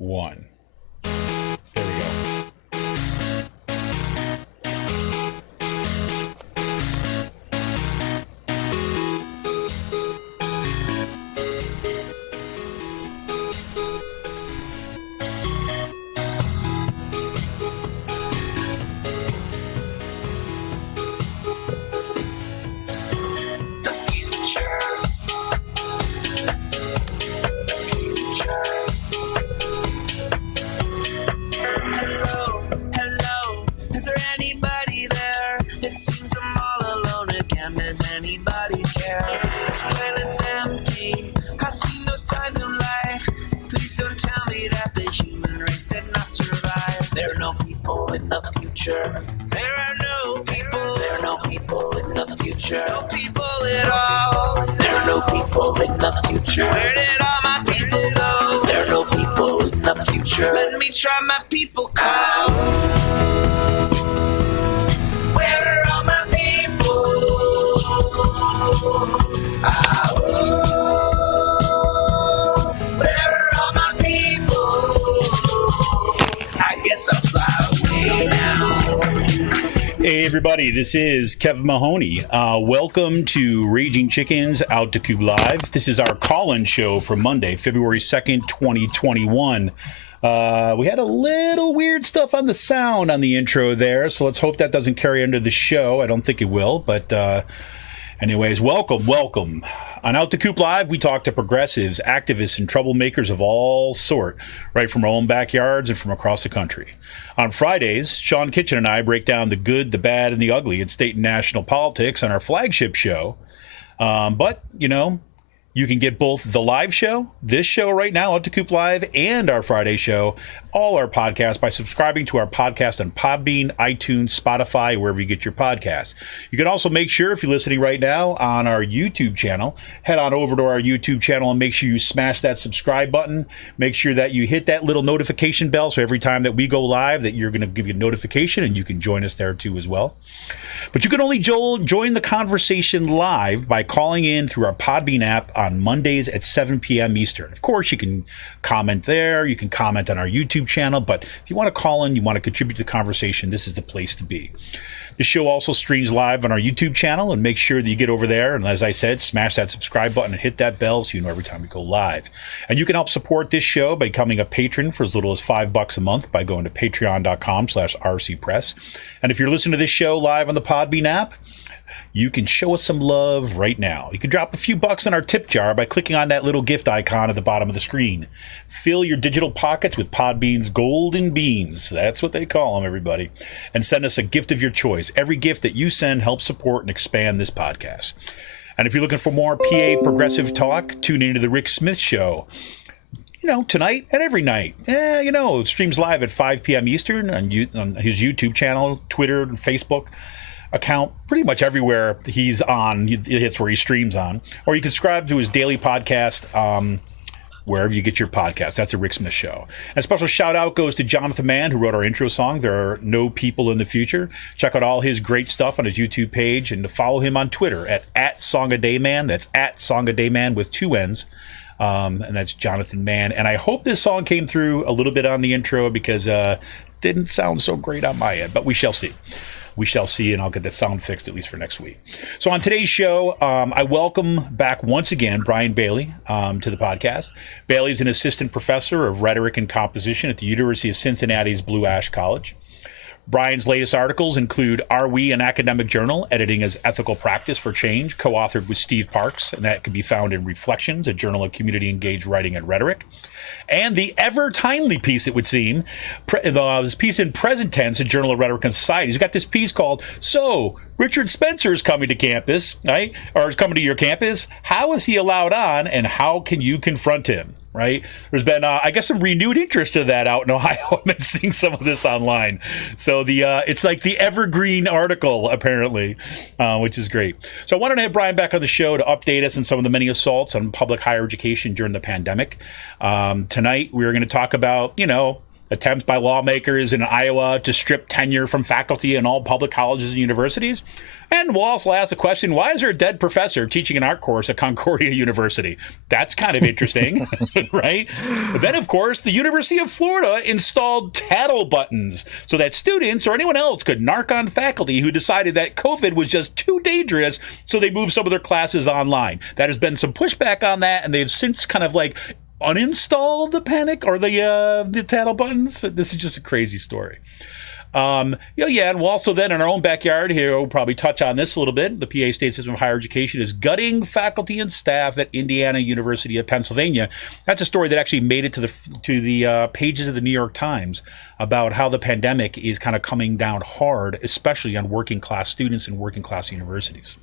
1. There we go. Is there anybody there? It seems I'm all alone again. Does anybody care? This planet's empty. I see no signs of life. Please don't tell me that the human race did not survive. There are no people in the future. There are no people. There are no people in the future. No people at all. There are no people in the future. Where did all my people go? There are no people in the future. Let me try my people call. Where are all my people? I guess I'll fly away now. Hey everybody, this is Kevin Mahoney. Welcome to Raging Chickens Out to Cube Live. This is our call-in show for Monday, February 2nd, 2021. We had a little weird stuff on the sound on the intro there, so let's hope that doesn't carry into the show. I don't think it will, but anyways, welcome. On Out to Coop Live, we talk to progressives, activists, and troublemakers of all sort, right from our own backyards and from across the country. On Fridays, Sean Kitchen and I break down the good, the bad, and the ugly in state and national politics on our flagship show. But, you know, you can get both the live show, this show right now, Out to Coop Live, and our Friday show, all our podcasts, by subscribing to our podcast on Podbean, iTunes, Spotify, wherever you get your podcasts. You can also make sure, if you're listening right now on our YouTube channel, head on over to our YouTube channel and make sure you smash that subscribe button. Make sure that you hit that little notification bell so every time that we go live that you're going to give you a notification and you can join us there too as well. But you can only join the conversation live by calling in through our Podbean app on Mondays at 7 p.m. Eastern. Of course, you can comment there. You can comment on our YouTube channel. But if you want to call in, you want to contribute to the conversation, this is the place to be. The show also streams live on our YouTube channel, and make sure that you get over there. And as I said, smash that subscribe button and hit that bell so you know every time we go live. And you can help support this show by becoming a patron for as little as $5 a month by going to patreon.com/rcpress. And if you're listening to this show live on the Podbean app, you can show us some love right now. You can drop a few bucks in our tip jar by clicking on that little gift icon at the bottom of the screen. Fill your digital pockets with Podbean's golden beans. That's what they call them, everybody. And send us a gift of your choice. Every gift that you send helps support and expand this podcast. And if you're looking for more PA progressive talk, tune into The Rick Smith Show. You know, tonight and every night. It streams live at 5 p.m. Eastern on his YouTube channel, Twitter, and Facebook account, pretty much everywhere he's on. It's where he streams on. Or you can subscribe to his daily podcast wherever you get your podcast. That's a Rick Smith Show. And a special shout out goes to Jonathan Mann, who wrote our intro song, There Are No People in the Future. Check out all his great stuff on his YouTube page, and to follow him on Twitter at SongADayMan. That's at SongADayMan with 2 N's. And that's Jonathan Mann. And I hope this song came through a little bit on the intro because it didn't sound so great on my end, but we shall see. We shall see, and I'll get that sound fixed at least for next week. So on today's show, I welcome back once again Brian Bailie to the podcast. Bailie is an assistant professor of rhetoric and composition at the University of Cincinnati's Blue Ash College. Brian's latest articles include Are We an Academic Journal? Editing as Ethical Practice for Change, co-authored with Steve Parks, and that can be found in Reflections, a journal of community engaged writing and rhetoric. And the ever-timely piece, it would seem, this piece in Present Tense, a Journal of Rhetoric and Society. He's got this piece called, So, Richard Spencer is coming to campus, right? Or is coming to your campus. How is he allowed on, and how can you confront him, right? There's been, I guess, some renewed interest in that out in Ohio. I've been seeing some of this online. So it's like the evergreen article, apparently, which is great. So I wanted to have Brian back on the show to update us on some of the many assaults on public higher education during the pandemic. Tonight, we're going to talk about, attempts by lawmakers in Iowa to strip tenure from faculty in all public colleges and universities. And we'll also ask the question, why is there a dead professor teaching an art course at Concordia University? That's kind of interesting, right? Then, of course, the University of Florida installed tattle buttons so that students or anyone else could narc on faculty who decided that COVID was just too dangerous, so they moved some of their classes online. That has been some pushback on that, and they've since kind of like uninstall the panic or the tattle buttons. This is just a crazy story. And we'll also then in our own backyard here, we'll probably touch on this a little bit. The PA State System of Higher Education is gutting faculty and staff at Indiana University of Pennsylvania. That's a story that actually made it to the pages of the New York Times about how the pandemic is kind of coming down hard, especially on working class students and working class universities.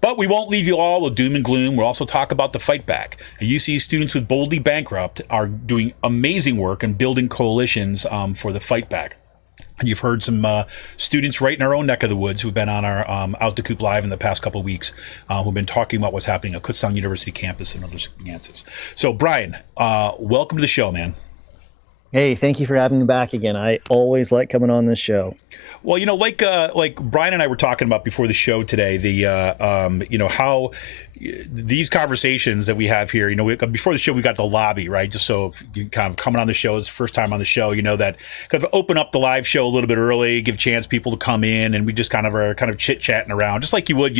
But we won't leave you all with doom and gloom. We'll also talk about the fight back. UC students with Boldly Bankrupt are doing amazing work and building coalitions for the fight back. And you've heard some students right in our own neck of the woods who've been on our Out to Coop Live in the past couple of weeks who've been talking about what's happening at Kutztown University campus and other circumstances. So, Brian, welcome to the show, man. Hey, thank you for having me back again. I always like coming on this show. Well, like Brian and I were talking about before the show today, how these conversations that we have here, before the show, we got the lobby, right? Just so you kind of coming on the show, it's the first time on the show, that kind of open up the live show a little bit early, give chance people to come in, and we just kind of are kind of chit-chatting around, just like you would,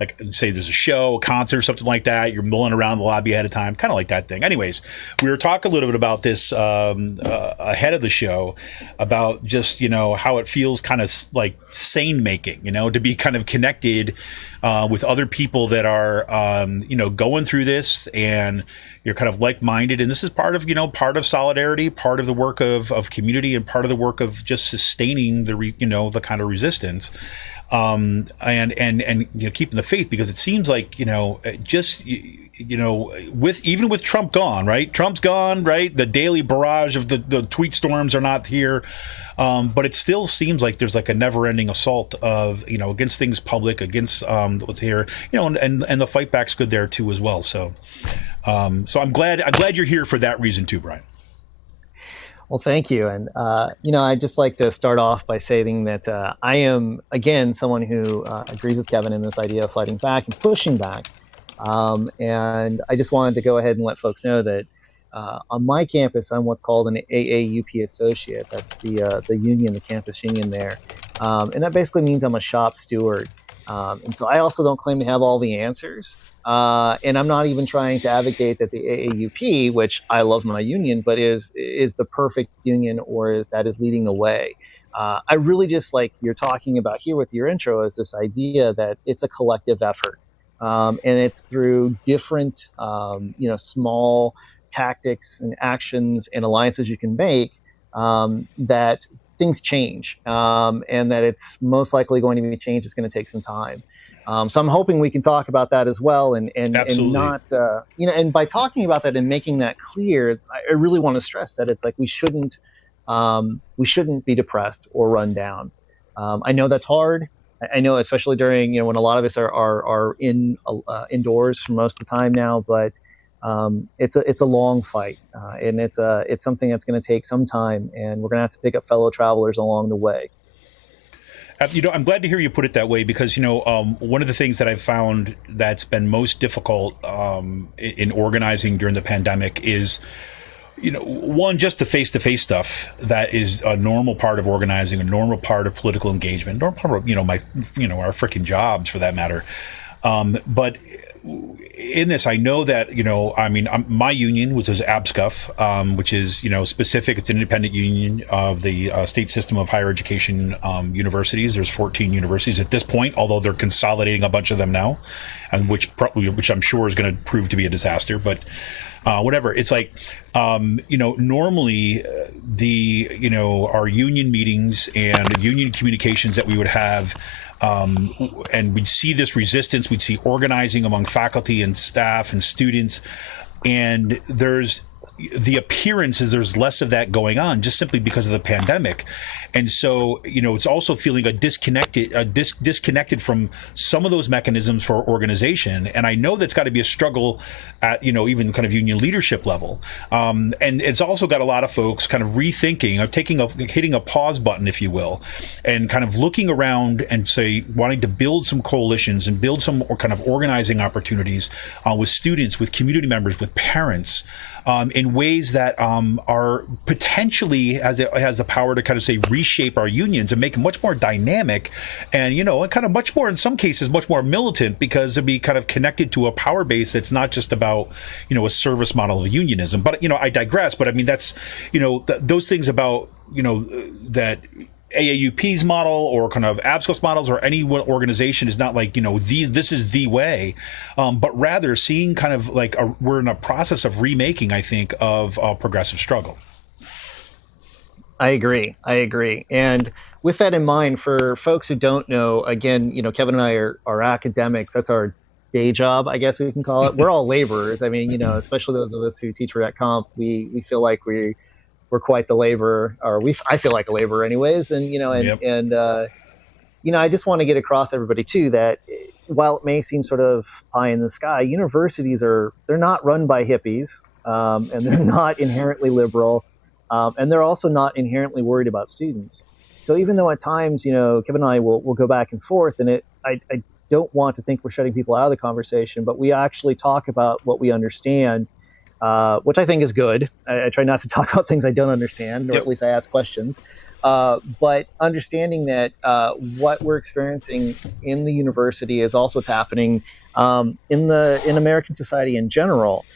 like say there's a show, a concert, something like that. You're mulling around the lobby ahead of time, kind of like that thing. Anyways, we were talking a little bit about this ahead of the show about just, how it feels kind of like sane making, to be kind of connected with other people that are, going through this, and you're kind of like-minded. And this is part of solidarity, part of the work of community, and part of the work of just sustaining the kind of resistance. And keeping the faith, because it seems like with Trump gone, right? Trump's gone, right? The daily barrage of the tweet storms are not here, but it still seems like there's like a never-ending assault of against things public, against what's here, and the fight back's good there too as well. So I'm glad you're here for that reason too, Brian. Well, thank you. And, I'd just like to start off by saying that I am, again, someone who agrees with Kevin in this idea of fighting back and pushing back. And I just wanted to go ahead and let folks know that on my campus, I'm what's called an AAUP associate. That's the union, the campus union there. And that basically means I'm a shop steward. And so I also don't claim to have all the answers. And I'm not even trying to advocate that the AAUP, which I love my union, but is the perfect union or is leading the way. I really just like you're talking about here with your intro is this idea that it's a collective effort. And it's through different, small tactics and actions and alliances you can make that things change, and that it's most likely going to be changed. It's going to take some time. So I'm hoping we can talk about that as well, and not, and by talking about that and making that clear, I really want to stress that it's like we shouldn't be depressed or run down. I know that's hard. I know, especially during when a lot of us are indoors for most of the time now, but it's a long fight, and it's something that's going to take some time, and we're going to have to pick up fellow travelers along the way. I'm glad to hear you put it that way, because one of the things that I've found that's been most difficult in organizing during the pandemic is one, just the face-to-face stuff that is a normal part of organizing, a normal part of political engagement, normal part of our freaking jobs for that matter. But in this, I know that my union, which is ABSCUF, which is specific. It's an independent union of the state system of higher education universities. There's 14 universities at this point, although they're consolidating a bunch of them now, and which I'm sure is going to prove to be a disaster. But whatever, it's like normally our union meetings and union communications that we would have. And we'd see this resistance, we'd see organizing among faculty and staff and students, and there's the appearance is there's less of that going on just simply because of the pandemic. And so, it's also feeling disconnected from some of those mechanisms for organization. And I know that's got to be a struggle at, even kind of union leadership level. And it's also got a lot of folks kind of rethinking, hitting a pause button, if you will, and kind of looking around and wanting to build some coalitions and build some kind of organizing opportunities with students, with community members, with parents, in ways that are potentially has the power to kind of reshape our unions and make them much more dynamic, and kind of much more, in some cases, much more militant, because it'd be kind of connected to a power base that's not just about a service model of unionism. But I digress. But I mean, that's those things about that AAUP's model or kind of ABSCO's models or any organization is not like, this is the way, but rather seeing kind of like we're in a process of remaking, I think, of progressive struggle. I agree. And with that in mind, for folks who don't know, again, Kevin and I are academics. That's our day job, I guess we can call it. We're all laborers. I mean, especially those of us who teach Rhet Comp, we feel like we're quite the laborer, or I feel like a laborer anyways. And, Yep. I just want to get across everybody too, that while it may seem sort of pie in the sky, universities they're not run by hippies, and they're not inherently liberal. And they're also not inherently worried about students. So even though at times, Kevin and I will go back and forth, and I don't want to think we're shutting people out of the conversation, but we actually talk about what we understand, which I think is good. I try not to talk about things I don't understand, or Yep. at least I ask questions. But understanding that what we're experiencing in the university is also what's happening in American society in general,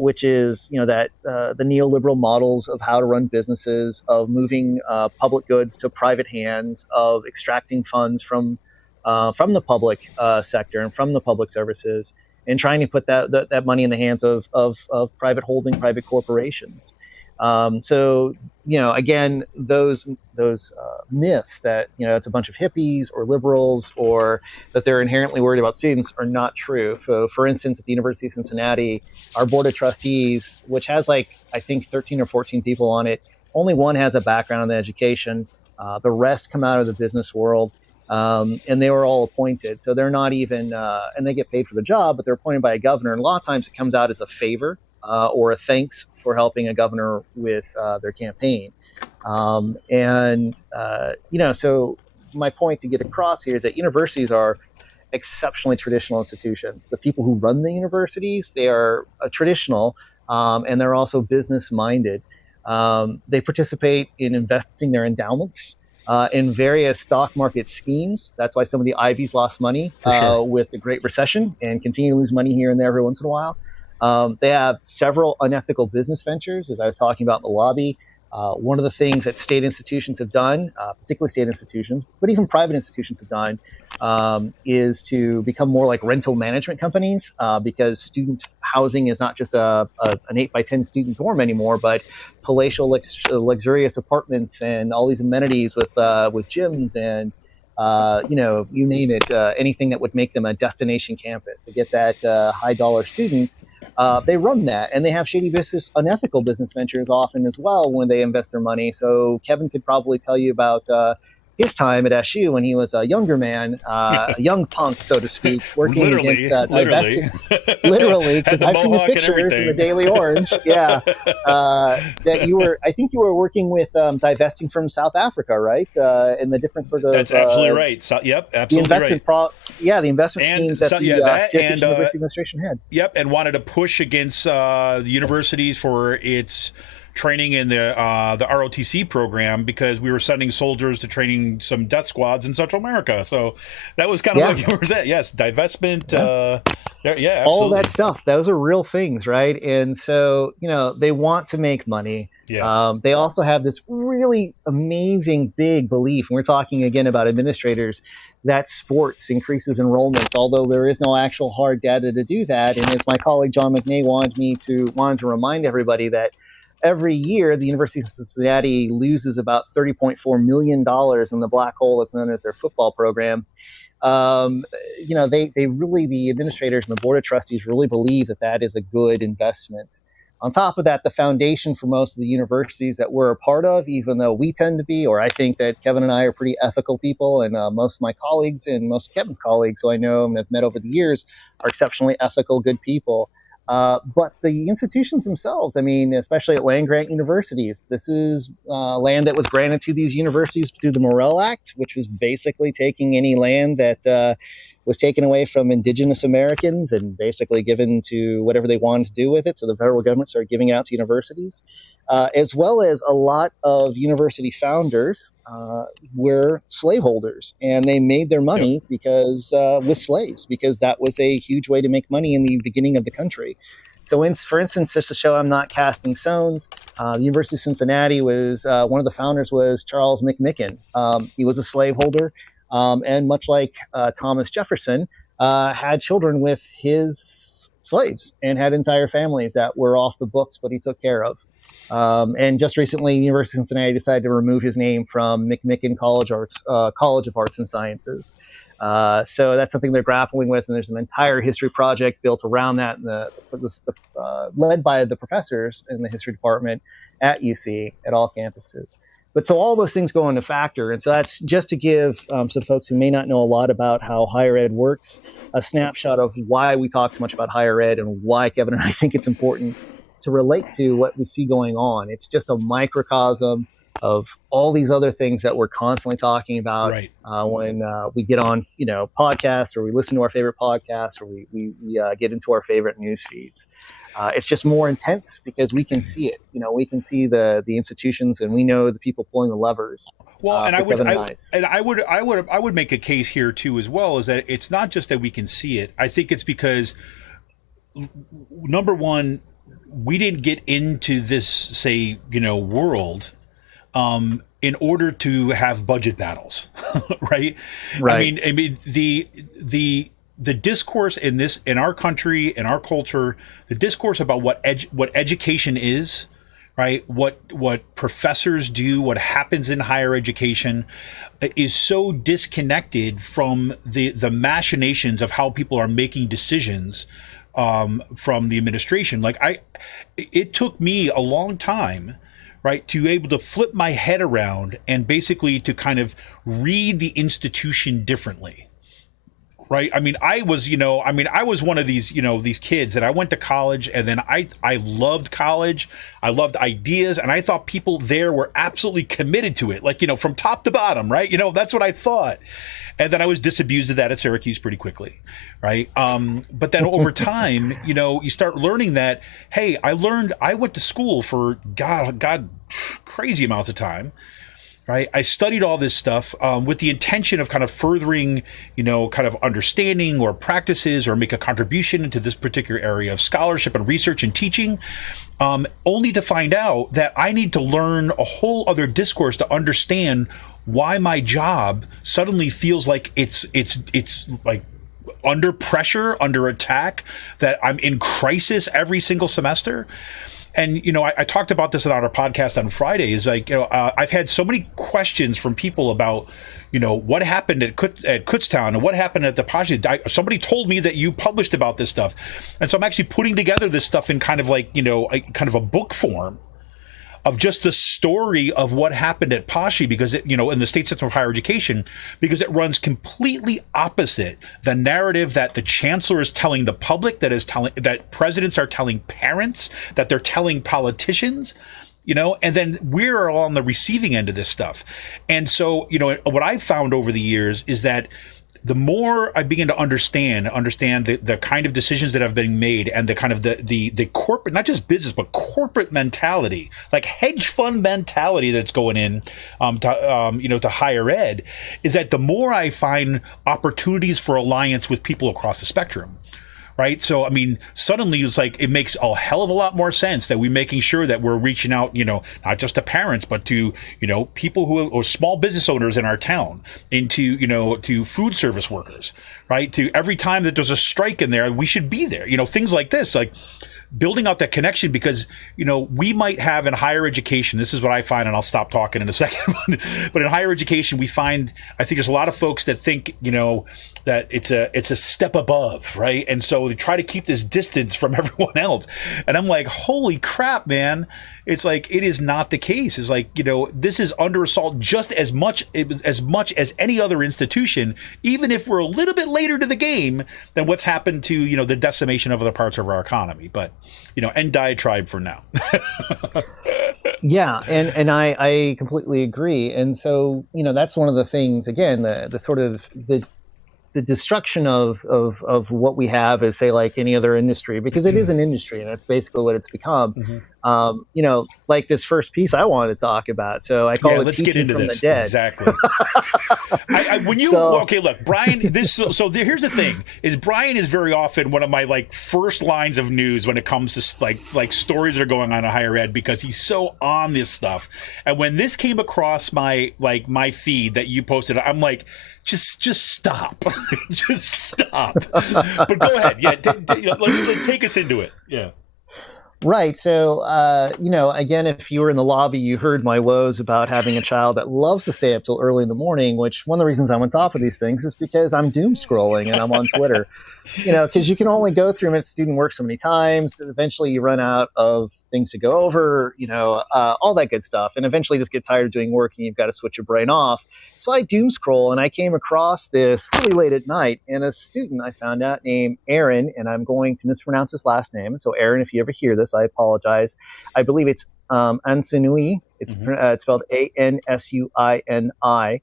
which is that the neoliberal models of how to run businesses, of moving public goods to private hands, of extracting funds from the public sector and from the public services, and trying to put that money in the hands of private holding, private corporations. So, again, those myths that, it's a bunch of hippies or liberals, or that they're inherently worried about students, are not true. So, for instance, at the University of Cincinnati, our board of trustees, which has I think 13 or 14 people on it, only one has a background in education. The rest come out of the business world. And they were all appointed. So they're not even, and they get paid for the job, but they're appointed by a governor. And a lot of times it comes out as a favor or a thanks for helping a governor with their campaign. So my point to get across here is that universities are exceptionally traditional institutions. The people who run the universities, they are traditional, and they're also business minded. They participate in investing their endowments in various stock market schemes. That's why some of the Ivies lost money with the Great Recession and continue to lose money here and there every once in a while. They have several unethical business ventures, as I was talking about in the lobby. One of the things that state institutions have done, particularly state institutions, but even private institutions have done, is to become more like rental management companies, because student housing is not just an 8x10 student dorm anymore, but palatial, luxurious apartments and all these amenities with gyms and you name it, anything that would make them a destination campus to get that high dollar student. They run that, and they have shady business, unethical business ventures often as well when they invest their money. So Kevin could probably tell you about his time at SU when he was a younger man, a young punk, so to speak, working Literally, against literally, because I've seen the pictures in the Daily Orange. Yeah, that I think you were working with divesting from South Africa, right? And the different sort of that's absolutely right. So, yep, absolutely the investment right. The investment schemes that the University administration had. Yep, and wanted to push against the universities for its training in the ROTC program, because we were sending soldiers to training some death squads in Central America. So that was kind of what you were saying. Yes, divestment. Absolutely. All that stuff. Those are real things, right? And so, they want to make money. Yeah. They also have this really amazing big belief, and we're talking again about administrators, that sports increases enrollment, although there is no actual hard data to do that. And as my colleague John McNay wanted to remind everybody, that every year, the University of Cincinnati loses about $30.4 million in the black hole that's known as their football program. They really, the administrators and the board of trustees really believe that is a good investment. On top of that, the foundation for most of the universities that we're a part of, even though we tend to be, or I think that Kevin and I are pretty ethical people, and most of my colleagues and most of Kevin's colleagues who I know and have met over the years are exceptionally ethical, good people. But the institutions themselves, I mean, especially at land-grant universities, this is land that was granted to these universities through the Morrill Act, which was basically taking any land that was taken away from indigenous Americans and basically given to whatever they wanted to do with it. So the federal government started giving out to universities, as well as a lot of university founders were slaveholders, and they made their money because with slaves, because that was a huge way to make money in the beginning of the country. So, for instance, just to show I'm not casting stones, the University of Cincinnati was one of the founders was Charles McMicken. He was a slaveholder. And much like Thomas Jefferson, had children with his slaves and had entire families that were off the books, but he took care of. And just recently, University of Cincinnati decided to remove his name from McMicken College of Arts and Sciences. So that's something they're grappling with, and there's an entire history project built around that, led by the professors in the history department at UC at all campuses. But so all those things go into factor. And so that's just to give some folks who may not know a lot about how higher ed works, a snapshot of why we talk so much about higher ed and why Kevin and I think it's important to relate to what we see going on. It's just a microcosm of all these other things that we're constantly talking about when we get on, podcasts, or we listen to our favorite podcasts, or we get into our favorite news feeds. It's just more intense because we can see it. We can see the institutions, and we know the people pulling the levers. Well, and I would make a case here too, as well, is that it's not just that we can see it. I think it's because, number one, we didn't get into this, world in order to have budget battles, right? I mean, the discourse in our country, in our culture, the discourse about what education is, right? What professors do, what happens in higher education, is so disconnected from the machinations of how people are making decisions from the administration. It took me a long time, right, to be able to flip my head around and basically to kind of read the institution differently. Right. I mean, I was one of these, these kids that I went to college, and then I loved college. I loved ideas, and I thought people there were absolutely committed to it, from top to bottom. Right. That's what I thought. And then I was disabused of that at Syracuse pretty quickly. Right. But then over time, you start learning that, hey, I went to school for God, crazy amounts of time. Right. I studied all this stuff with the intention of kind of furthering, kind of understanding or practices or make a contribution into this particular area of scholarship and research and teaching, only to find out that I need to learn a whole other discourse to understand why my job suddenly feels like it's like under pressure, under attack, that I'm in crisis every single semester. And, I talked about this on our podcast on Friday, is I've had so many questions from people about, what happened at Kutztown and what happened at the Pashi. Somebody told me that you published about this stuff. And so I'm actually putting together this stuff in kind of kind of a book form of just the story of what happened at Pashi, because it, in the state system of higher education, because it runs completely opposite the narrative that the chancellor is telling the public, that presidents are telling parents, that they're telling politicians, and then we're all on the receiving end of this stuff. And so, what I've found over the years is that the more I begin to understand the kind of decisions that have been made, and the kind of the corporate, not just business, but corporate mentality, like hedge fund mentality that's going in to higher ed, is that the more I find opportunities for alliance with people across the spectrum. Right. So, I mean, suddenly it's like it makes a hell of a lot more sense that we're making sure that we're reaching out, not just to parents, but to, people or small business owners in our town, into, to food service workers. Right. To every time that there's a strike in there, we should be there. Things like this, like building out that connection, because, we might have in higher education, this is what I find, and I'll stop talking in a second, but in higher education, I think there's a lot of folks that think, that it's a step above, right? And so they try to keep this distance from everyone else. And I'm like, holy crap, man. It's like, it is not the case. It's like, this is under assault just as much as any other institution, even if we're a little bit later to the game than what's happened to, the decimation of other parts of our economy. But, end diatribe for now. Yeah, and I completely agree. And so, that's one of the things, again, the sort of the destruction of what we have is, say, like any other industry, because it is an industry, and that's basically what it's become. Like this first piece I wanted to talk about. So I call it let's get Teaching into from this. the Dead. Exactly. Look, Brian, here's the thing, is Brian is very often one of my first lines of news when it comes to like stories that are going on in higher ed, because he's so on this stuff. And when this came across my feed that you posted, I'm like, just stop. Just stop. But go ahead. Yeah. Let's take us into it. Yeah. Right. So, again, if you were in the lobby, you heard my woes about having a child that loves to stay up till early in the morning, which one of the reasons I'm on top of these things is because I'm doom scrolling and I'm on Twitter, because you can only go through a student work so many times. Eventually you run out of things to go over, all that good stuff. And eventually just get tired of doing work and you've got to switch your brain off. So I doom scroll, and I came across this really late at night, and a student I found out named Aaron, and I'm going to mispronounce his last name. So Aaron, if you ever hear this, I apologize. I believe it's Ansunui. It's spelled Ansuini.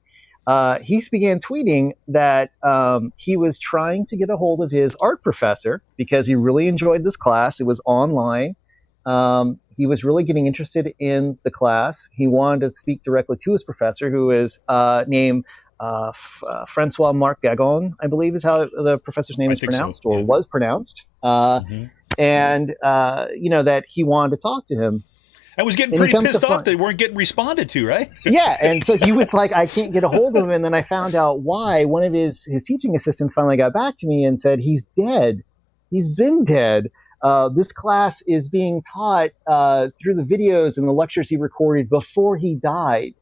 He began tweeting that he was trying to get a hold of his art professor because he really enjoyed this class. It was online. He was really getting interested in the class. He wanted to speak directly to his professor, who is named Francois Marc Gagon, I believe is how the professor's name is pronounced, or was pronounced. And, that he wanted to talk to him. I was getting pretty pissed off they weren't getting responded to, right? Yeah, and so he was like, I can't get a hold of him. And then I found out why. One of his teaching assistants finally got back to me and said, he's dead. He's been dead. This class is being taught through the videos and the lectures he recorded before he died.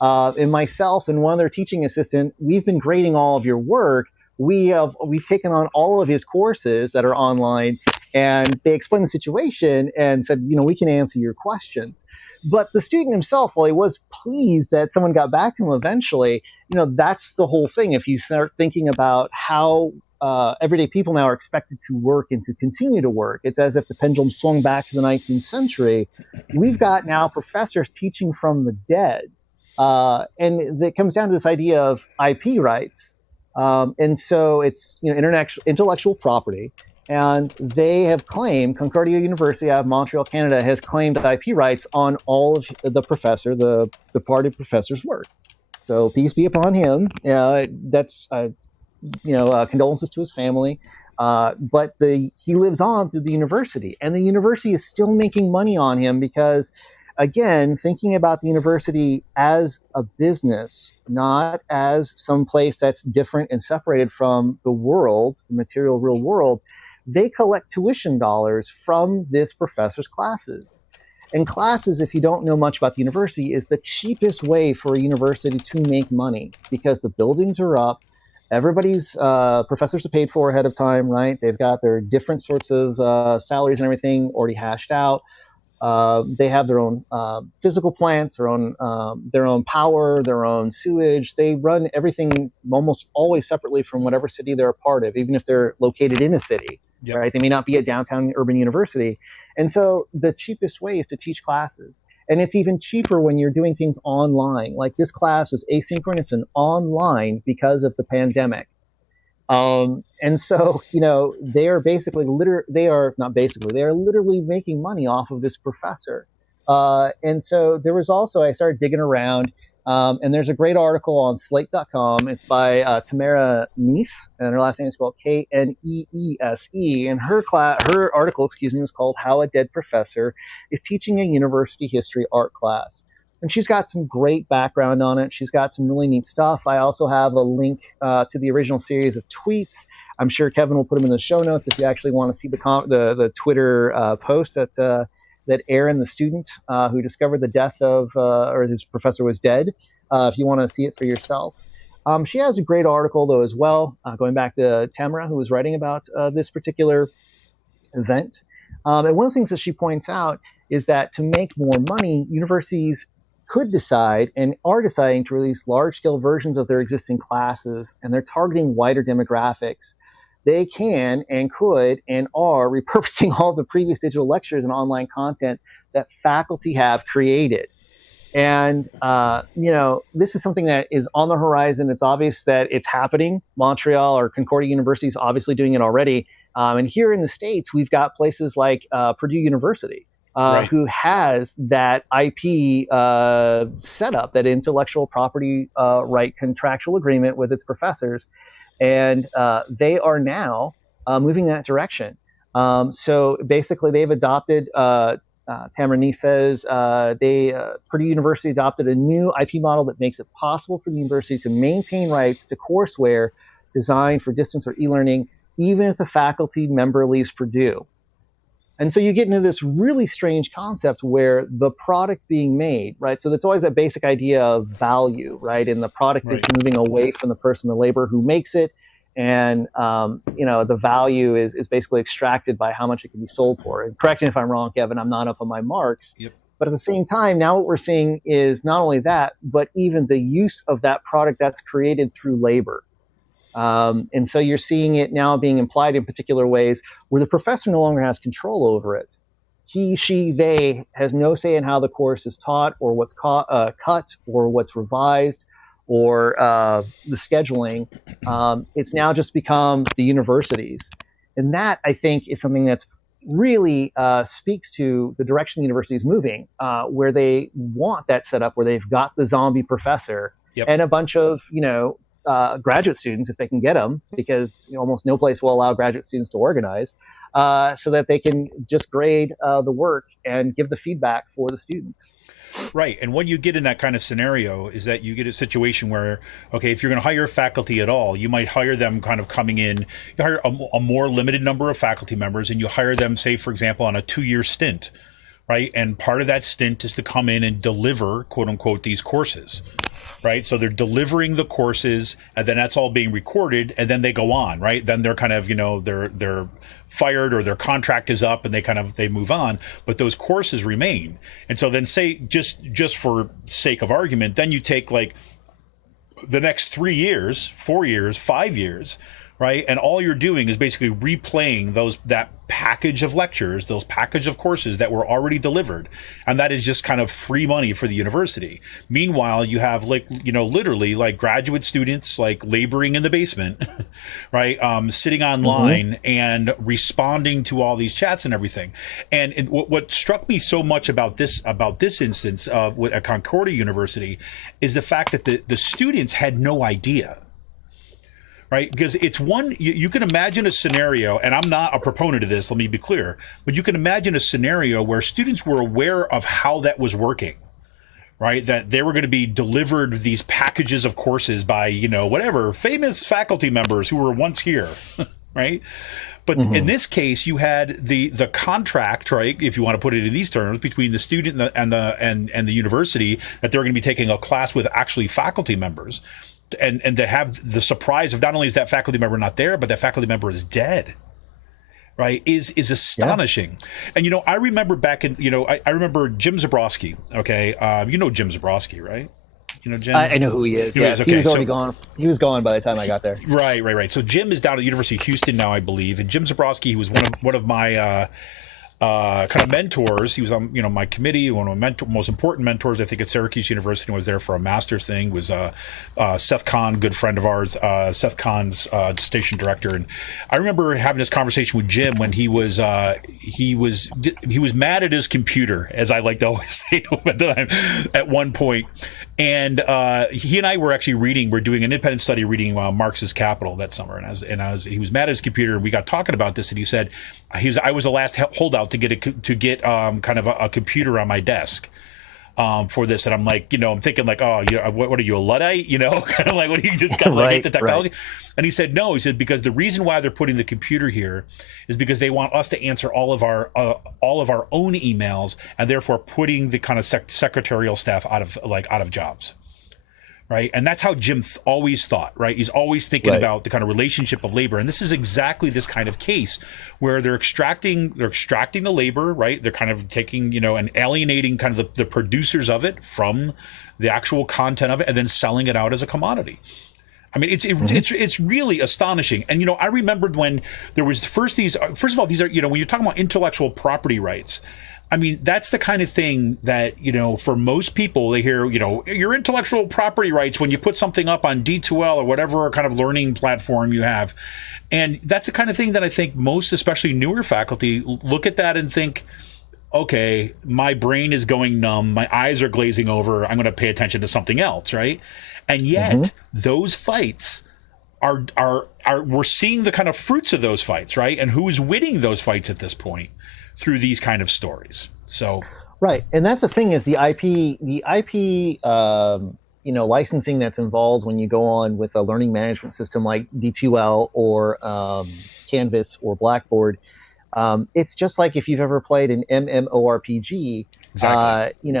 And myself and one other teaching assistant, we've been grading all of your work. We've taken on all of his courses that are online, and they explained the situation and said, we can answer your questions. But the student himself, while he was pleased that someone got back to him eventually, that's the whole thing. If you start thinking about how everyday people now are expected to work and to continue to work, it's as if the pendulum swung back to the 19th century. We've got now professors teaching from the dead. And it comes down to this idea of IP rights. And so it's intellectual property. And they have claimed, Concordia University out of Montreal, Canada, has claimed IP rights on all of the departed professor's work. So peace be upon him. That's condolences to his family. But he lives on through the university, and the university is still making money on him because, again, thinking about the university as a business, not as some place that's different and separated from the world, the material real world, they collect tuition dollars from this professor's classes. And classes, if you don't know much about the university, is the cheapest way for a university to make money because the buildings are up. Everybody's professors are paid for ahead of time, right? They've got their different sorts of salaries and everything already hashed out. They have their own physical plants, their own power, their own sewage. They run everything almost always separately from whatever city they're a part of, even if they're located in a city, right? They may not be a downtown urban university. And so the cheapest way is to teach classes. And it's even cheaper when you're doing things online. Like this class was asynchronous and online because of the pandemic. And so, they are literally making money off of this professor. And so there was also, I started digging around, and there's a great article on slate.com. It's by Tamara Neese, and her last name is spelled Kneese. And her article, was called How a Dead Professor is Teaching a University History Art Class. And she's got some great background on it. She's got some really neat stuff. I also have a link to the original series of tweets I'm sure Kevin will put them in the show notes if you actually want to see the Twitter post that Aaron, the student who discovered the death of, or his professor was dead, if you want to see it for yourself. She has a great article, though, as well, going back to Tamara, who was writing about this particular event. And one of the things that she points out is that to make more money, universities could decide and are deciding to release large-scale versions of their existing classes, and they're targeting wider demographics. They can and could and are repurposing all the previous digital lectures and online content that faculty have created. And, this is something that is on the horizon. It's obvious that it's happening. Montreal or Concordia University is obviously doing it already. And here in the States, we've got places like Purdue University, right, who has that IP setup, that intellectual property right contractual agreement with its professors. And they are now moving that direction. So basically, they've adopted, Tamara Nee says, Purdue University adopted a new IP model that makes it possible for the university to maintain rights to courseware designed for distance or e-learning, even if the faculty member leaves Purdue. And so you get into this really strange concept where the product being made, right? So that's always that basic idea of value, right? And the product is moving away from the person, the labor who makes it. And, the value is basically extracted by how much it can be sold for. And correct me if I'm wrong, Kevin, I'm not up on my marks. Yep. But at the same time, now what we're seeing is not only that, but even the use of that product that's created through labor. And so you're seeing it now being implied in particular ways where the professor no longer has control over it. He, she, they has no say in how the course is taught or what's cut or what's revised or the scheduling. It's now just become the universities. And that, I think, is something that's really speaks to the direction the university is moving, where they want that setup where they've got the zombie professor and a bunch of, graduate students, if they can get them, because almost no place will allow graduate students to organize, so that they can just grade the work and give the feedback for the students. Right. And when you get in that kind of scenario is that you get a situation where, okay, if you're going to hire faculty at all, you might hire them kind of coming in, you hire a more limited number of faculty members, and you hire them, say, for example, on a 2-year stint, right? And part of that stint is to come in and deliver, quote unquote, these courses. Right. So they're delivering the courses, and then that's all being recorded, and then they go on. Right. Then they're kind of, they're fired or their contract is up and they move on. But those courses remain. And so then say just for sake of argument, then you take like the next 3 years, 4 years, 5 years. Right. And all you're doing is basically replaying that package of lectures, those package of courses that were already delivered. And that is just kind of free money for the university. Meanwhile, you have literally like graduate students like laboring in the basement, right? Sitting online and responding to all these chats and everything. And what struck me so much about this instance at Concordia University is the fact that the students had no idea. Right, because it's you can imagine a scenario, and I'm not a proponent of this, let me be clear, but you can imagine a scenario where students were aware of how that was working, right? That they were going to be delivered these packages of courses by, whatever, famous faculty members who were once here, right? But in this case, you had the contract, right, if you want to put it in these terms, between the student and the university that they're going to be taking a class with actually faculty members. And to have the surprise of not only is that faculty member not there, but that faculty member is dead, right, is astonishing. Yeah. And, I remember back in, I remember Jim Zabrowski, okay? Jim Zabrowski, right? Jim? I know who he is. Yes, okay. He was already gone. He was gone by the time I got there. Right. So Jim is down at the University of Houston now, I believe. And Jim Zabrowski, he was one of my kind of mentors. He was on, my committee. One of my most important mentors, I think, at Syracuse University, was there for a master's thing. Was Seth Kahn, good friend of ours. Seth Kahn's station director, and I remember having this conversation with Jim when he was mad at his computer, as I like to always say to him at one point. And he and I were actually we're doing an independent study reading Marx's Capital that summer, and he was mad at his computer, and we got talking about this, and he said I was the last holdout to get kind of a computer on my desk. for this. And I'm like, I'm thinking like, oh, what are you, a Luddite? Kind of like, what, you just kind of hate the technology? Right. And he said, no, he said, because the reason why they're putting the computer here is because they want us to answer all of our own emails, and therefore putting the kind of secretarial staff out of jobs. Right. And that's how Jim always thought. Right. He's always thinking about the kind of relationship of labor. And this is exactly this kind of case where they're extracting the labor. Right. They're kind of taking, and alienating kind of the producers of it from the actual content of it, and then selling it out as a commodity. I mean, it's really astonishing. And, I remembered when there was first of all, these are, when you're talking about intellectual property rights, I mean, that's the kind of thing that, for most people, they hear, your intellectual property rights when you put something up on D2L or whatever kind of learning platform you have. And that's the kind of thing that I think most, especially newer faculty, look at that and think, okay, my brain is going numb, my eyes are glazing over, I'm going to pay attention to something else, right? And yet those fights are we're seeing the kind of fruits of those fights, right? And who's winning those fights at this point through these kind of stories. So right, and that's the thing is the IP licensing that's involved when you go on with a learning management system like D2L or Canvas or Blackboard. It's just like if you've ever played an MMORPG. Exactly.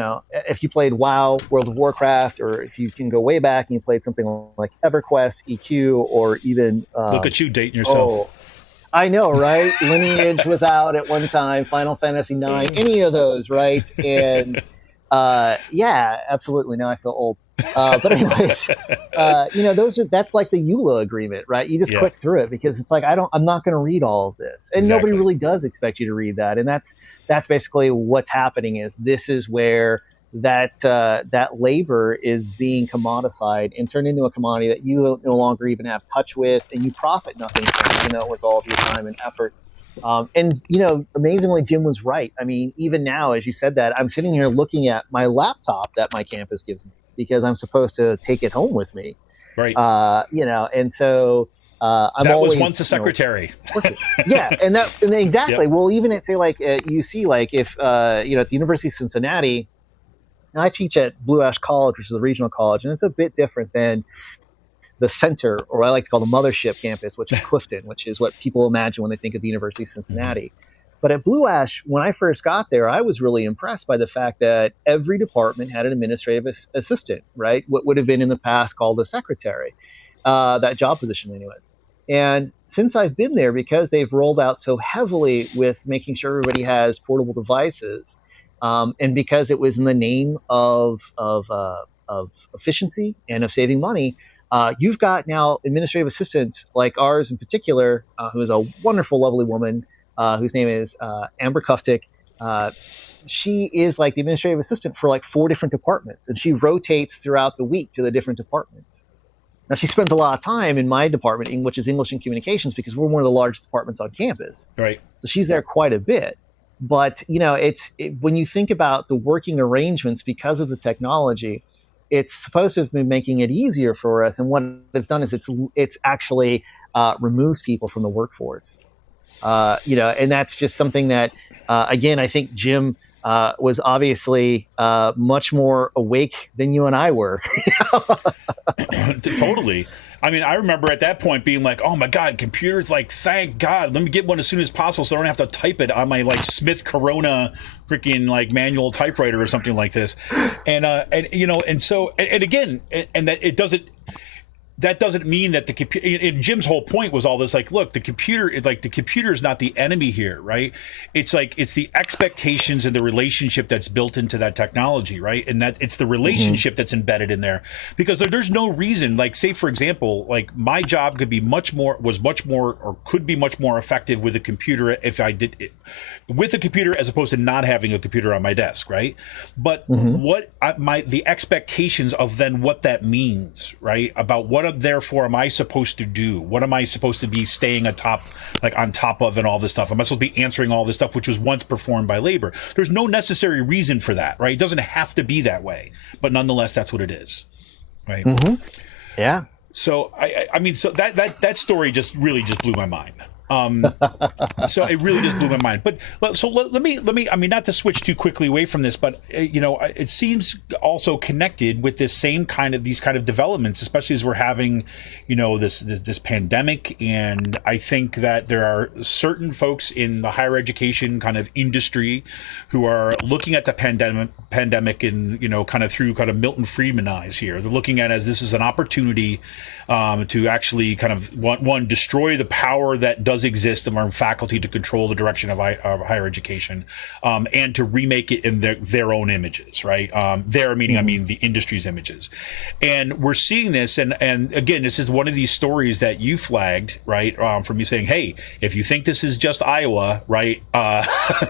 If you played WoW, World of Warcraft, or if you can go way back and you played something like EverQuest, EQ, or even look at you dating yourself. I know, right? Lineage was out at one time, Final Fantasy IX, any of those, right? And yeah, absolutely. Now I feel old. But anyways, that's like the EULA agreement, right? You just click through it because it's like, I'm not going to read all of this. And nobody really does expect you to read that. And that's basically what's happening is this is where that labor is being commodified and turned into a commodity that you no longer even have touch with, and you profit nothing from, even though it was all of your time and effort. And amazingly, Jim was right. I mean, even now, as you said that, I'm sitting here looking at my laptop that my campus gives me because I'm supposed to take it home with me. Right. And so I'm that always, was once a secretary. Yeah, and exactly. Yep. Well, even at say like UC, like if at the University of Cincinnati. Now, I teach at Blue Ash College, which is a regional college, and it's a bit different than the center, or what I like to call the mothership campus, which is Clifton, which is what people imagine when they think of the University of Cincinnati. But at Blue Ash, when I first got there, I was really impressed by the fact that every department had an administrative assistant, right? What would have been in the past called a secretary, that job position anyways. And since I've been there, because they've rolled out so heavily with making sure everybody has portable devices, and because it was in the name of efficiency and of saving money, you've got now administrative assistants like ours in particular, who is a wonderful, lovely woman whose name is Amber Kuftick. She is like the administrative assistant for like 4 different departments, and she rotates throughout the week to the different departments. Now, she spends a lot of time in my department, which is English and Communications, because we're one of the largest departments on campus. Right. So she's there quite a bit. But, when you think about the working arrangements because of the technology, it's supposed to have been making it easier for us. And what it's done is it's actually removes people from the workforce. And that's just something that, again, I think Jim was obviously much more awake than you and I were. Totally. I mean, I remember at that point being like, oh my God, computers, like, thank God, let me get one as soon as possible so I don't have to type it on my like Smith Corona freaking like manual typewriter or something like this. And that doesn't mean that the computer, and Jim's whole point was all this, like, look, the computer is not the enemy here, right? It's like, it's the expectations and the relationship that's built into that technology, right? And that it's the relationship that's embedded in there, because there's no reason, like, say, for example, like my job could be much more effective with a computer if I did it with a computer as opposed to not having a computer on my desk, right? But the expectations of then what that means, right? About what therefore am I supposed to do? What am I supposed to be staying on top of and all this stuff? Am I supposed to be answering all this stuff which was once performed by labor? There's no necessary reason for that, right? It doesn't have to be that way, but nonetheless, that's what it is, right? Yeah. So I mean, so that story just really just blew my mind. So it really just blew my mind. But so let me. I mean, not to switch too quickly away from this, but it seems also connected with this same these kind of developments, especially as we're having, this pandemic. And I think that there are certain folks in the higher education kind of industry who are looking at the pandemic and kind of through kind of Milton Friedman eyes here. They're looking at it as this is an opportunity to actually kind of one destroy the power that does exist among faculty to control the direction of higher education, and to remake it in their own images, right? Their meaning, I mean the industry's images. And we're seeing this, and again, this is one of these stories that you flagged, right? From you saying, hey, if you think this is just Iowa, right,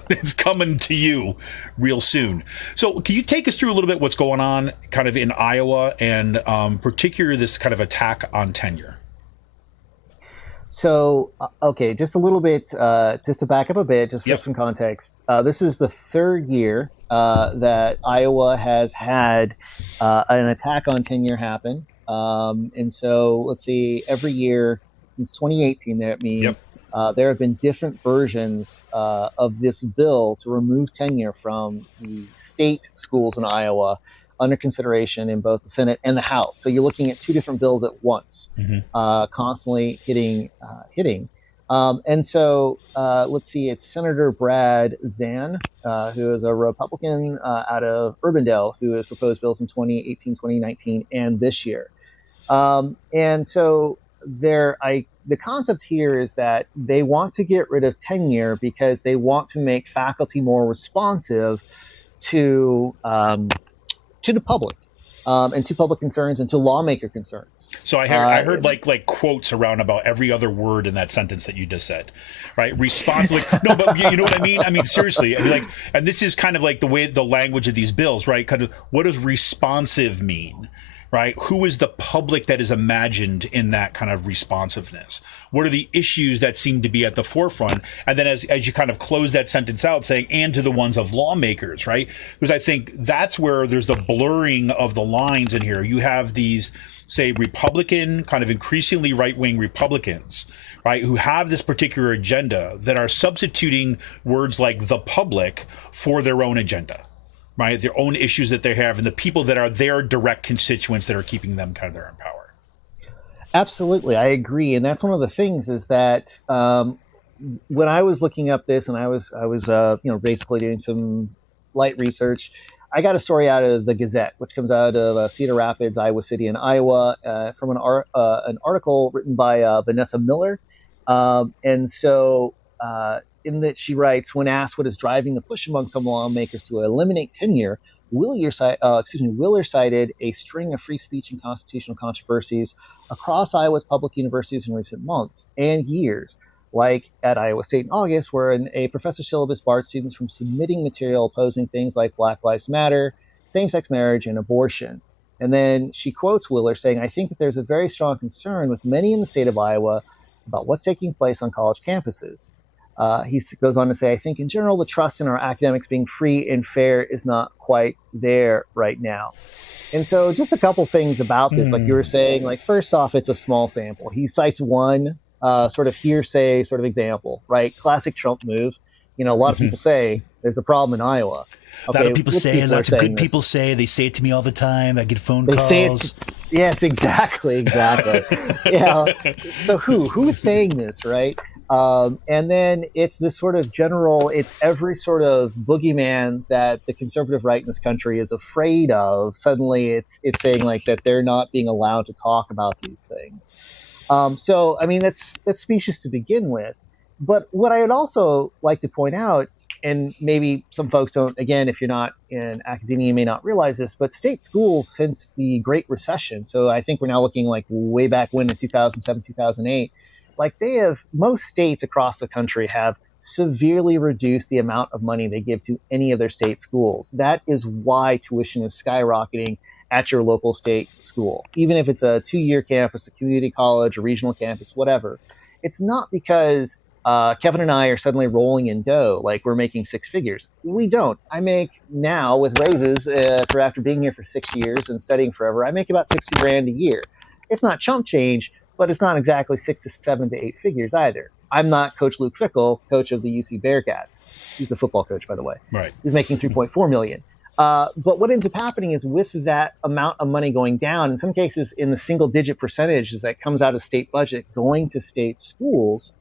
it's coming to you real soon. So can you take us through a little bit what's going on kind of in Iowa, and particularly this kind of attack on tenure? So, okay, just a little bit, just to back up a bit, just for some context. This is the third year that Iowa has had an attack on tenure happen. And so, let's see, every year since 2018, that means there have been different versions of this bill to remove tenure from the state schools in Iowa under consideration in both the Senate and the House. So you're looking at two different bills at once, constantly hitting. And so let's see, it's Senator Brad Zahn, who is a Republican out of Urbandale, who has proposed bills in 2018, 2019, and this year. And so the concept here is that they want to get rid of tenure because they want to make faculty more responsive to the public, and to public concerns and to lawmaker concerns. So I heard like quotes around about every other word in that sentence that you just said, right? Responsive. No, but you know what I mean? I mean, seriously, and this is kind of like the language of these bills, right? Kind of, what does responsive mean? Right? Who is the public that is imagined in that kind of responsiveness? What are the issues that seem to be at the forefront? And then as you kind of close that sentence out saying, and to the ones of lawmakers, right? Because I think that's where there's the blurring of the lines in here. You have these, say, Republican, kind of increasingly right-wing Republicans, right, who have this particular agenda that are substituting words like the public for their own agenda. Right, their own issues that they have, and the people that are their direct constituents that are keeping them kind of there in power. Absolutely, I agree, and that's one of the things is that when I was looking up this, and I was basically doing some light research, I got a story out of the Gazette, which comes out of Cedar Rapids, Iowa City, in Iowa, from an article written by Vanessa Miller, and so. In that she writes, when asked what is driving the push among some lawmakers to eliminate tenure, Willer cited a string of free speech and constitutional controversies across Iowa's public universities in recent months and years, like at Iowa State in August, where a professor syllabus barred students from submitting material opposing things like Black Lives Matter, same-sex marriage, and abortion. And then she quotes Willer saying, I think that there's a very strong concern with many in the state of Iowa about what's taking place on college campuses. He goes on to say, I think in general, the trust in our academics being free and fair is not quite there right now. And so just a couple things about this, like you were saying, like first off, it's a small sample. He cites one sort of hearsay sort of example, right? Classic Trump move. A lot of people say there's a problem in Iowa. Okay, a lot of people say, lots of good people say, they say it to me all the time. I get phone calls. Yes, exactly. So who's saying this, right? And then it's this sort of it's every sort of boogeyman that the conservative right in this country is afraid of. Suddenly it's saying like that they're not being allowed to talk about these things. So, I mean, that's specious to begin with. But what I would also like to point out, and maybe some folks don't, again, if you're not in academia, you may not realize this, but state schools since the Great Recession, so I think we're now looking like way back when in 2007, 2008, like most states across the country have severely reduced the amount of money they give to any of their state schools. That is why tuition is skyrocketing at your local state school. Even if it's a 2-year campus, a community college, a regional campus, whatever. It's not because Kevin and I are suddenly rolling in dough, like we're making 6 figures. We don't. I make now with raises for after being here for 6 years and studying forever, I make about $60,000 a year. It's not chump change, but it's not exactly 6 to 7 to 8 figures either. I'm not Coach Luke Fickell, coach of the UC Bearcats. He's the football coach, by the way. Right. He's making $3.4 million. But what ends up happening is with that amount of money going down, in some cases in the single digit percentages that comes out of state budget going to state schools,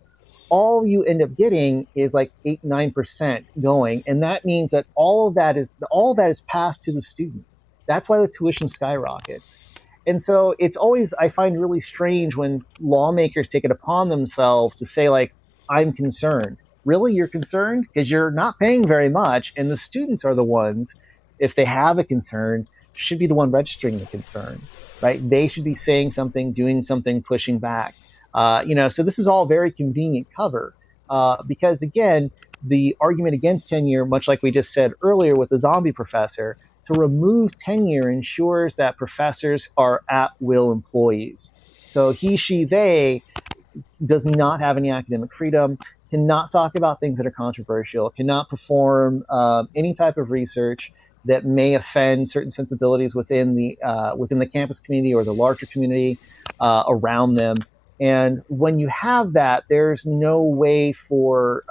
all you end up getting is like 8-9% going. And that means that all of that is passed to the student. That's why the tuition skyrockets. And so it's always, I find really strange when lawmakers take it upon themselves to say, like, I'm concerned. Really, you're concerned? Because you're not paying very much. And the students are the ones, if they have a concern, should be the one registering the concern, right? They should be saying something, doing something, pushing back. So this is all very convenient cover because, again, the argument against tenure, much like we just said earlier with the zombie professor, to remove tenure ensures that professors are at-will employees. So he, she, they does not have any academic freedom, cannot talk about things that are controversial, cannot perform any type of research that may offend certain sensibilities within the campus community or the larger community around them. And when you have that, there's no way for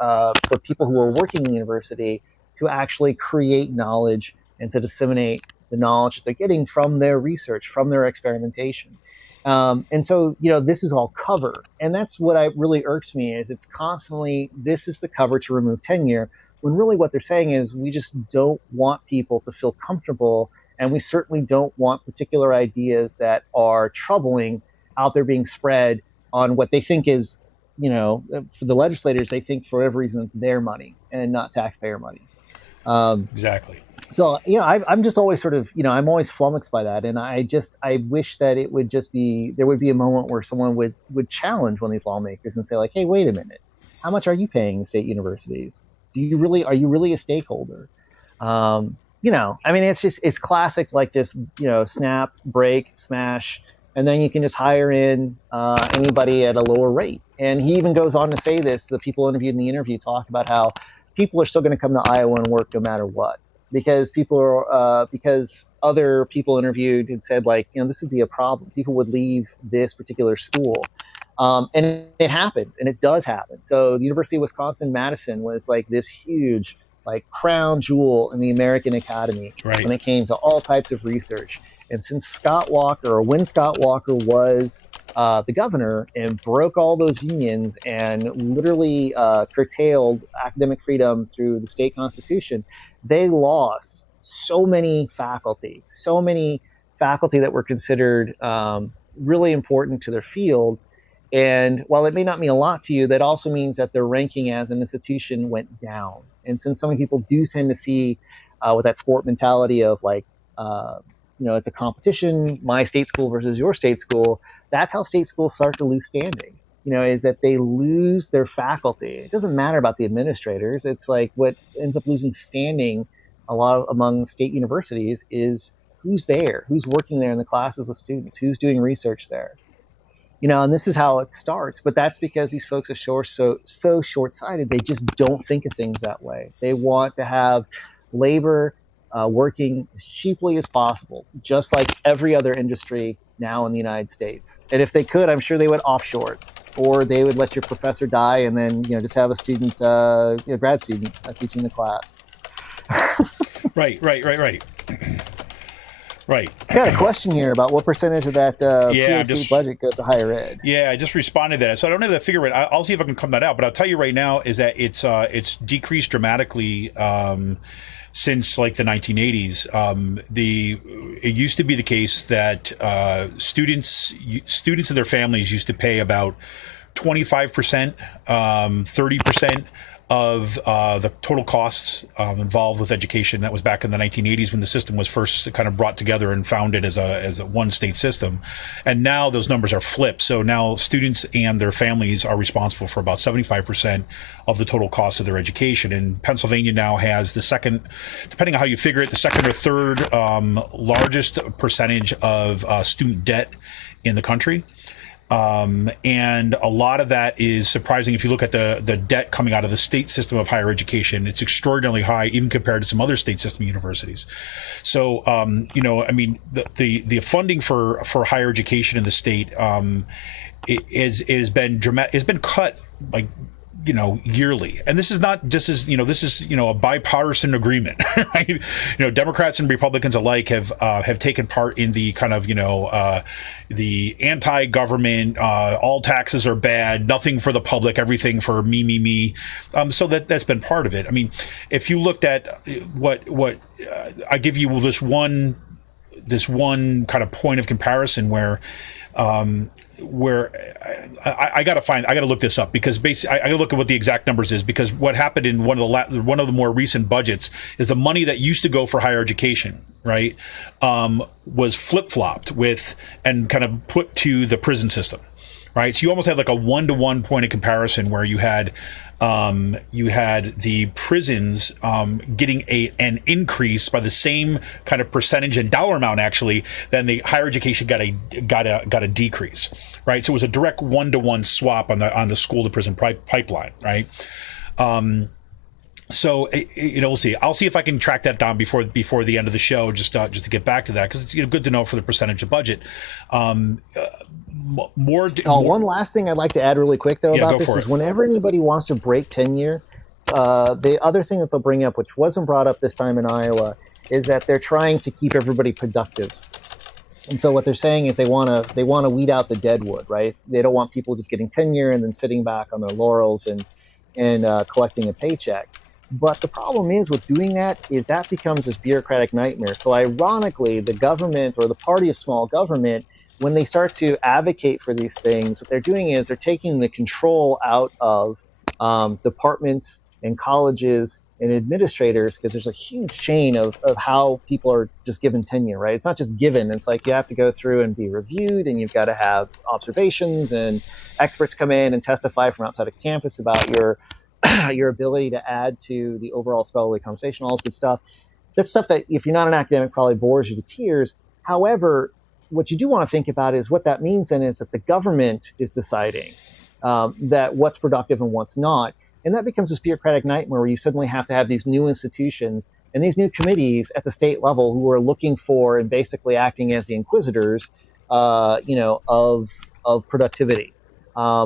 people who are working in the university to actually create knowledge and to disseminate the knowledge that they're getting from their research, from their experimentation. And so, this is all cover. And that's what really irks me is it's constantly, this is the cover to remove tenure, when really what they're saying is we just don't want people to feel comfortable, and we certainly don't want particular ideas that are troubling out there being spread on what they think is, for the legislators, they think for whatever reason it's their money and not taxpayer money. Exactly. So, I'm just always sort of, I'm always flummoxed by that. And I wish that it would just be, there would be a moment where someone would challenge one of these lawmakers and say, like, hey, wait a minute, how much are you paying the state universities? Are you really a stakeholder? It's classic, like just, snap, break, smash, and then you can just hire in anybody at a lower rate. And he even goes on to say this, the people interviewed in the interview talk about how people are still going to come to Iowa and work no matter what. Because because other people interviewed had said, like, this would be a problem. People would leave this particular school. And it happens, and it does happen. So the University of Wisconsin-Madison was like this huge, like, crown jewel in the American academy when it came to all types of research. And when Scott Walker was the governor and broke all those unions and literally curtailed academic freedom through the state constitution, they lost so many faculty that were considered really important to their fields. And while it may not mean a lot to you, that also means that their ranking as an institution went down. And since so many people do tend to see with that sport mentality of like, it's a competition, my state school versus your state school, that's how state schools start to lose standing, is that they lose their faculty. It doesn't matter about the administrators. It's like what ends up losing standing among state universities is who's there, who's working there in the classes with students, who's doing research there. And this is how it starts, but that's because these folks are so short-sighted. They just don't think of things that way. They want to have labor working as cheaply as possible, just like every other industry now in the United States. And if they could, I'm sure they would offshore it, or they would let your professor die and then, just have a student, grad student teaching the class. Right. Right. I got a question here about what percentage of that PhD budget goes to higher ed. Yeah, I just responded to that. So I don't have that figure right. I'll see if I can come that out. But I'll tell you right now is that it's decreased dramatically since like the 1980s. It used to be the case that students and their families used to pay about 25%, 30% of the total costs involved with education. That was back in the 1980s when the system was first kind of brought together and founded as a one state system. And now those numbers are flipped. So now students and their families are responsible for about 75% of the total cost of their education. And Pennsylvania now has the second, depending on how you figure it, the second or third largest percentage of student debt in the country. And a lot of that is surprising. If you look at the debt coming out of the state system of higher education, it's extraordinarily high, even compared to some other state system universities. So, the funding for higher education in the state, is been dramatic. It's been cut like, yearly. And this is not just as, this is, a bipartisan agreement, right? Democrats and Republicans alike have taken part in the kind of, the anti-government, all taxes are bad, nothing for the public, everything for me. So that's been part of it. I mean, if you looked at what I give you this one kind of point of comparison where I got to look this up, because basically I got to look at what the exact numbers is, because what happened in one of the more recent budgets is the money that used to go for higher education, right, was flip-flopped with and kind of put to the prison system, right? So you almost had like a 1-to-1 point of comparison where you had the prisons getting an increase by the same kind of percentage and dollar amount, actually, then the higher education got a decrease, right? So it was a direct 1-to-1 swap on the school to prison pipeline, right? So we'll see. I'll see if I can track that down before the end of the show, just to get back to that, because it's good to know for the percentage of budget. One last thing I'd like to add really quick, though, about this is whenever anybody wants to break tenure, the other thing that they'll bring up, which wasn't brought up this time in Iowa, is that they're trying to keep everybody productive. And so what they're saying is they want to weed out the dead wood, right? They don't want people just getting tenure and then sitting back on their laurels and collecting a paycheck. But the problem is with doing that is that becomes this bureaucratic nightmare. So ironically, the government, or the party of small government, when they start to advocate for these things, what they're doing is they're taking the control out of departments and colleges and administrators, because there's a huge chain of how people are just given tenure, right? It's not just given. It's like you have to go through and be reviewed, and you've got to have observations, and experts come in and testify from outside of campus about your ability to add to the overall scholarly conversation, all this good stuff. That's stuff that, if you're not an academic, probably bores you to tears. However, what you do want to think about is what that means then is that the government is deciding that what's productive and what's not. And that becomes this bureaucratic nightmare where you suddenly have to have these new institutions and these new committees at the state level who are looking for and basically acting as the inquisitors, of productivity.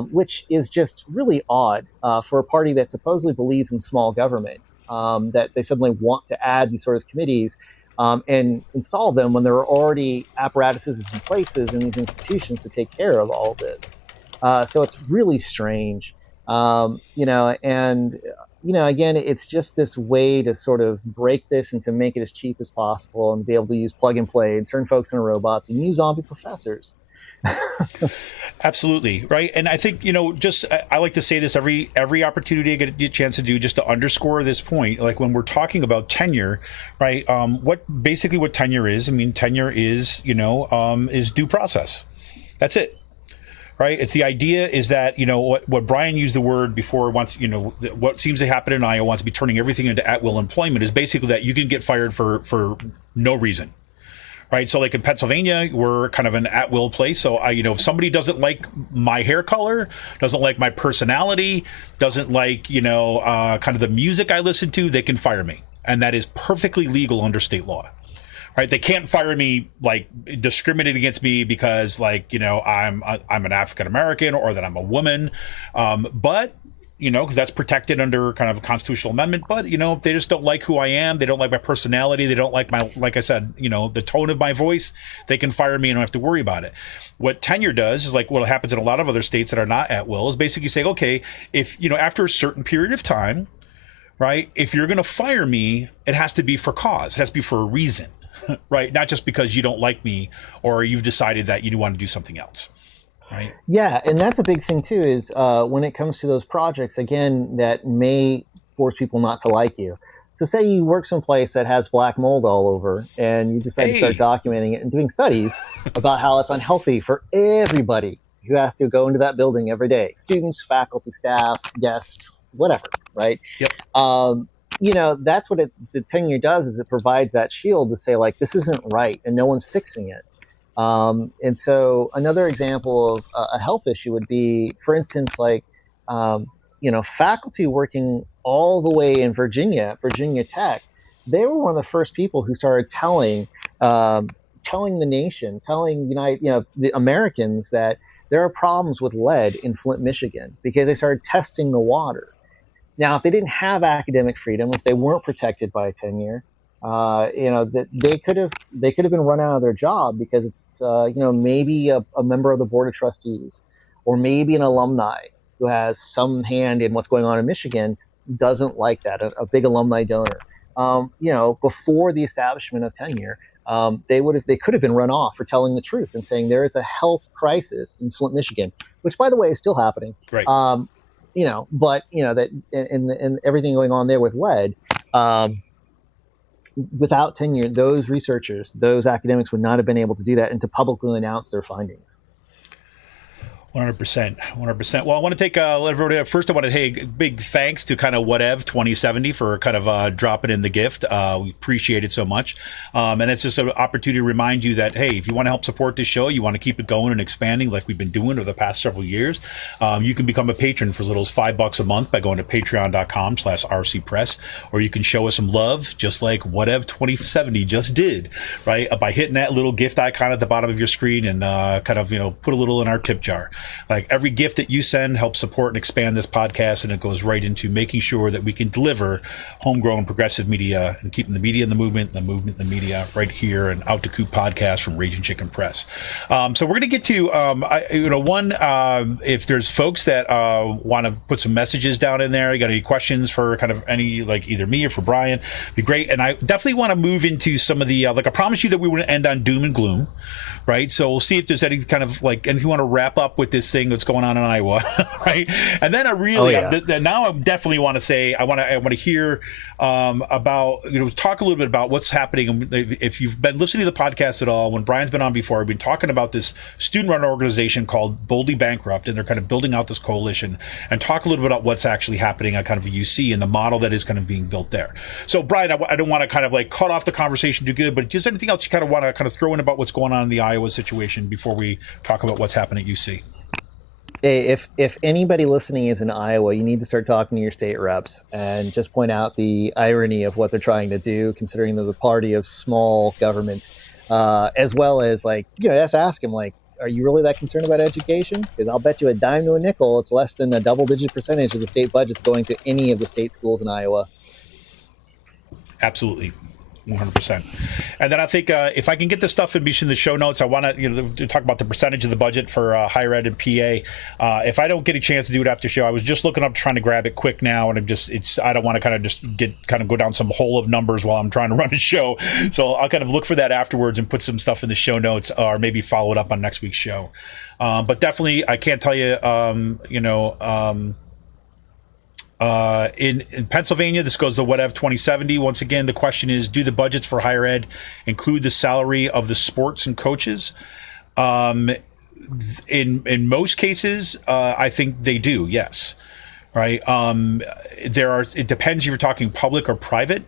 Which is just really odd for a party that supposedly believes in small government, that they suddenly want to add these sort of committees and install them when there are already apparatuses and places in these institutions to take care of all of this. So it's really strange, again, it's just this way to sort of break this and to make it as cheap as possible and be able to use plug and play and turn folks into robots and use zombie professors. Absolutely, right. And I think, I like to say this every opportunity I get a chance to do, just to underscore this point. Like when we're talking about tenure, right? What tenure is? I mean, tenure is, is due process. That's it. Right. It's the idea is that, what Brian used the word before once, what seems to happen in Iowa wants to be turning everything into at-will employment is basically that you can get fired for no reason. Right. So like in Pennsylvania, we're kind of an at-will place. So, if somebody doesn't like my hair color, doesn't like my personality, doesn't like, kind of the music I listen to, they can fire me. And that is perfectly legal under state law. Right. They can't fire me, like discriminate against me because I'm an African American or that I'm a woman. But because that's protected under kind of a constitutional amendment. But, they just don't like who I am. They don't like my personality. They don't like like I said, the tone of my voice. They can fire me and don't have to worry about it. What tenure does is like what happens in a lot of other states that are not at will is basically saying, okay, if, after a certain period of time, right, if you're going to fire me, it has to be for cause. It has to be for a reason, right? Not just because you don't like me or you've decided that you want to do something else. Right. Yeah, and that's a big thing too, is when it comes to those projects, again, that may force people not to like you. So say you work someplace that has black mold all over and you decide to start documenting it and doing studies about how it's unhealthy for everybody who has to go into that building every day. Students, faculty, staff, guests, whatever, right? Yep. That's what the tenure does, is it provides that shield to say, like, this isn't right and no one's fixing it. And so another example of a health issue would be, for instance, like, faculty working all the way in Virginia Tech, they were one of the first people who started telling the nation, the Americans that there are problems with lead in Flint, Michigan, because they started testing the water. Now, if they didn't have academic freedom, if they weren't protected by tenure, that they could have been run out of their job, because it's maybe a member of the board of trustees, or maybe an alumni who has some hand in what's going on in Michigan doesn't like that, a big alumni donor. Before the establishment of tenure, they could have been run off for telling the truth and saying there is a health crisis in Flint, Michigan, which, by the way, is still happening. Right. That and everything going on there with lead, without tenure, those researchers, those academics would not have been able to do that and to publicly announce their findings. 100%. Well, I want to take let everybody first. I want to big thanks to kind of Whatever 2070 for kind of dropping in the gift. We appreciate it so much, and it's just an opportunity to remind you that, hey, if you want to help support this show, you want to keep it going and expanding like we've been doing over the past several years, you can become a patron for as little as $5 a month by going to patreon.com/rcpress, or you can show us some love just like Whatever 2070 just did, right, by hitting that little gift icon at the bottom of your screen and put a little in our tip jar. Like, every gift that you send helps support and expand this podcast, and it goes right into making sure that we can deliver homegrown progressive media and keeping the media in the movement in the media right here and Out to Coop podcast from Raging Chicken Press. So we're going to get to, if there's folks that want to put some messages down in there, you got any questions for kind of any, like either me or for Brian, be great. And I definitely want to move into some of the, I promise you that we wouldn't end on doom and gloom. Right. So we'll see if there's any kind of anything you want to wrap up with this thing that's going on in Iowa. Right. And then now I definitely want to say, I want to hear about, talk a little bit about what's happening. If you've been listening to the podcast at all, when Brian's been on before, I've been talking about this student run organization called Boldly Bankrupt, and they're kind of building out this coalition, and talk a little bit about what's actually happening at kind of UC and the model that is kind of being built there. So Brian, I don't want to kind of cut off the conversation too good, but is there anything else you kind of want to kind of throw in about what's going on in the Iowa situation before we talk about what's happening at UC? Hey, if anybody listening is in Iowa, you need to start talking to your state reps and just point out the irony of what they're trying to do, considering they're the party of small government, as well as just ask them, are you really that concerned about education? Because I'll bet you a dime to a nickel, it's less than a double-digit percentage of the state budget's going to any of the state schools in Iowa. Absolutely. 100%. And then I think if I can get this stuff in the show notes, I want to talk about the percentage of the budget for higher ed and PA. If I don't get a chance to do it after the show, I was just looking up trying to grab it quick now, and I don't want to kind of just go down some hole of numbers while I'm trying to run a show. So I'll kind of look for that afterwards and put some stuff in the show notes, or maybe follow it up on next week's show. But definitely, I can't tell you, in Pennsylvania, this goes to Whatever 2070. Once again, the question is, do the budgets for higher ed include the salary of the sports and coaches? In most cases, I think they do, yes. Right. It depends if you're talking public or private.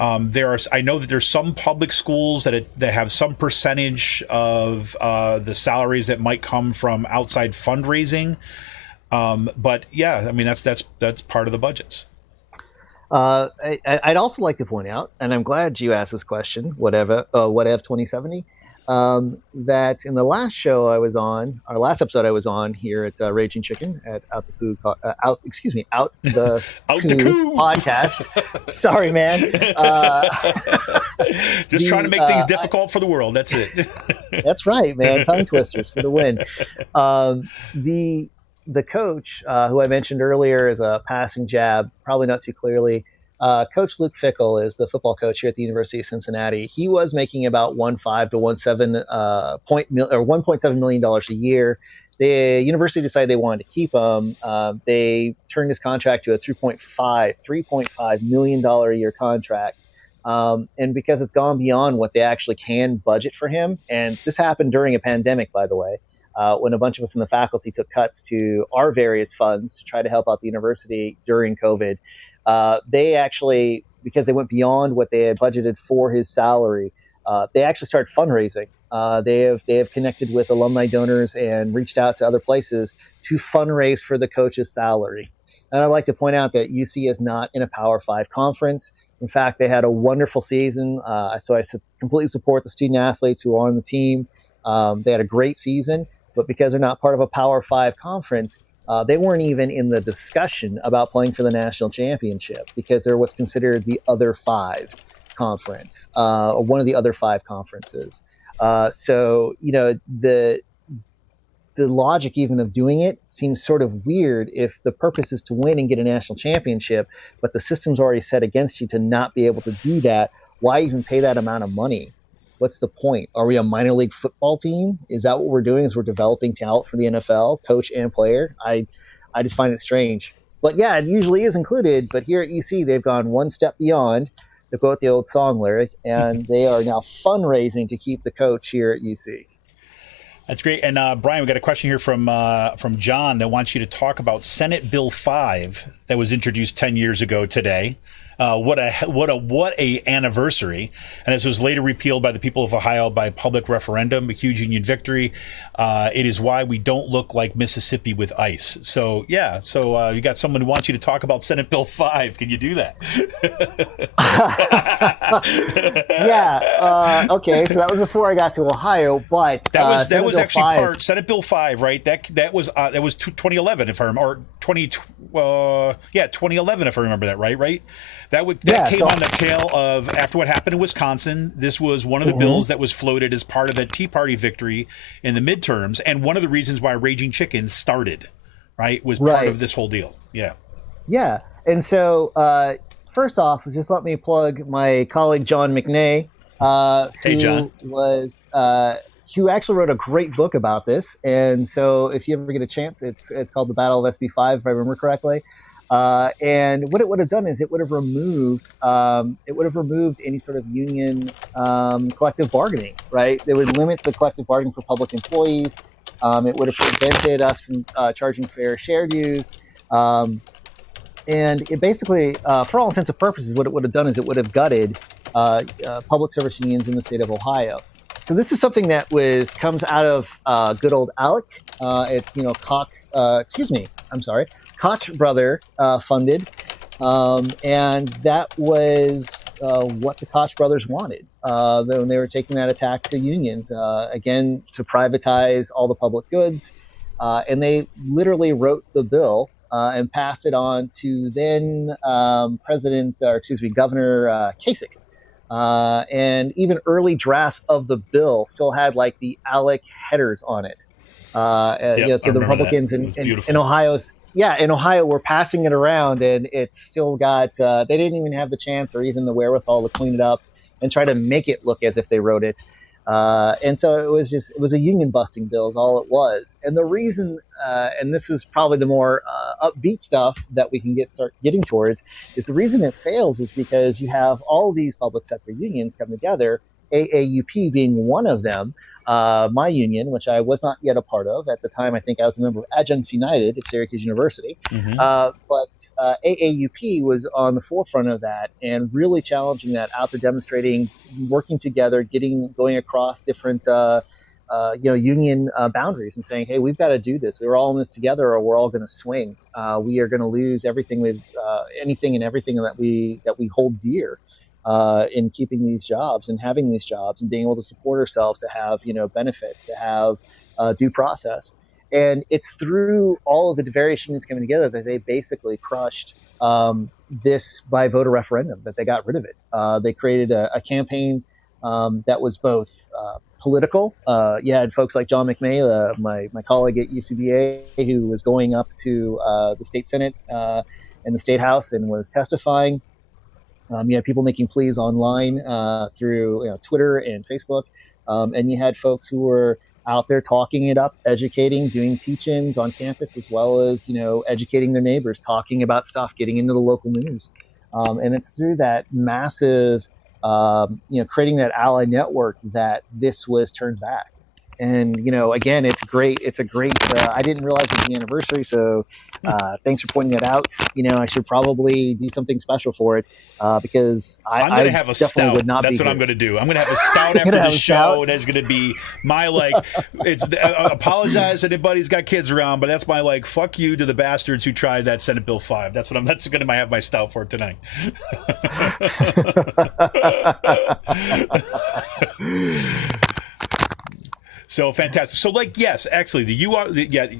I know that there's some public schools that have some percentage of the salaries that might come from outside fundraising. But yeah, I mean, that's part of the budgets. I'd also like to point out, and I'm glad you asked this question, Whatever 2070, that in the last show I was on, our last episode I was on here at Raging Chicken at Out the Coop podcast. Sorry, man. Just trying to make things difficult for the world. That's it. That's right, man. Tongue twisters for the win. The coach, who I mentioned earlier is a passing jab, probably not too clearly. Coach Luke Fickle is the football coach here at the University of Cincinnati. He was making about $1.7 million a year. The university decided they wanted to keep him. They turned his contract to a $3.5 million a year contract. And because it's gone beyond what they actually can budget for him, and this happened during a pandemic, by the way, when a bunch of us in the faculty took cuts to our various funds to try to help out the university during COVID. They actually, because they went beyond what they had budgeted for his salary, they actually started fundraising. They have connected with alumni donors and reached out to other places to fundraise for the coach's salary. And I'd like to point out that UC is not in a Power 5 conference. In fact, they had a wonderful season. So I completely support the student athletes who are on the team. They had a great season. but because they're not part of a Power 5 conference, they weren't even in the discussion about playing for the national championship because they're what's considered the other 5 conference, or one of the other 5 conferences. So, the logic even of doing it seems sort of weird if the purpose is to win and get a national championship, but the system's already set against you to not be able to do that. Why even pay that amount of money? What's the point? Are we a minor league football team? Is that what we're doing? Is we're developing talent for the NFL, coach and player? I just find it strange. But yeah, it usually is included. But here at UC, they've gone one step beyond, to quote the old song lyric, and they are now fundraising to keep the coach here at UC. That's great. And Brian, we got a question here from John that wants you to talk about Senate Bill 5 that was introduced 10 years ago today. What a anniversary. And this was later repealed by the people of Ohio by public referendum, a huge union victory. It is why we don't look like Mississippi with ice. So, yeah. So you got someone who wants you to talk about Senate Bill 5. Can you do that? Yeah. Okay. So that was before I got to Ohio, but that was actually part Senate Bill 5, right? That was 2011, if I remember, or 2011, if I remember that right. That came on the tail of after what happened in Wisconsin. This was one of the bills that was floated as part of the Tea Party victory in the midterms, and one of the reasons why Raging Chickens started, right, was part of this whole deal. Yeah. Yeah, and so first off, just let me plug my colleague John McNay, who actually wrote a great book about this. And so if you ever get a chance, it's called The Battle of SB5, if I remember correctly. And what it would have done is it would have removed any sort of union collective bargaining, right? It would limit the collective bargaining for public employees. It would have prevented us from charging fair share dues. And it basically, for all intents and purposes, what it would have done is it would have gutted public service unions in the state of Ohio. So this is something that comes out of good old ALEC. It's Koch brother funded, and that was what the Koch brothers wanted when they were taking that attack to unions, again to privatize all the public goods, and they literally wrote the bill and passed it on to then Governor Kasich. And even early drafts of the bill still had like the ALEC headers on it. So the Republicans in Ohio, in Ohio were passing it around, and it's still got. They didn't even have the chance or even the wherewithal to clean it up and try to make it look as if they wrote it. And so it was a union busting bill is all it was. And the reason, and this is probably the more upbeat stuff that we can start getting towards, is the reason it fails is because you have all of these public sector unions come together, AAUP being one of them, my union, which I was not yet a part of at the time. I think I was a member of Adjuncts United at Syracuse University. But AAUP was on the forefront of that and really challenging that out there, demonstrating, working together, going across different union boundaries and saying, hey, we've got to do this. We're all in this together or we're all going to swing. We are going to lose everything anything and everything that we hold dear. In keeping these jobs and having these jobs and being able to support ourselves, to have benefits, to have due process. And it's through all of the various unions coming together that they basically crushed this by voter referendum, that they got rid of it. They created a campaign that was both political. You had folks like John McMay, my colleague at UCBA, who was going up to the state Senate and the state House and was testifying. You had people making pleas online through Twitter and Facebook, and you had folks who were out there talking it up, educating, doing teach-ins on campus, as well as educating their neighbors, talking about stuff, getting into the local news. And it's through that massive, creating that ally network that this was turned back. And again, it's great. It's a great. I didn't realize it was the anniversary, so thanks for pointing it out. I should probably do something special for it because I'm going to have a stout. That's what I'm going to do. I'm going to have a stout after the show. That's going to be my It's apologize to anybody who's got kids around, but that's my fuck you to the bastards who tried that Senate Bill 5. That's going to have my stout for tonight. So fantastic. So yes, actually,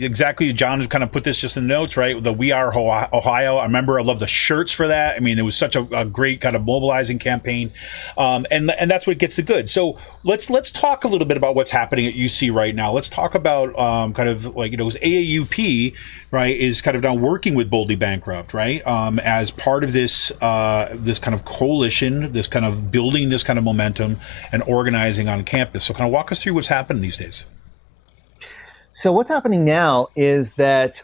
exactly. John kind of put this just in the notes, right? The We Are Ohio. I remember, I love the shirts for that. I mean, it was such a great kind of mobilizing campaign, and that's what gets the good. So let's talk a little bit about what's happening at UC right now. Let's talk about kind of AAUP, right? Is kind of now working with Boldly Bankrupt, right? As part of this this kind of coalition, this kind of building this kind of momentum and organizing on campus. So kind of walk us through what's happening these days. So what's happening now is that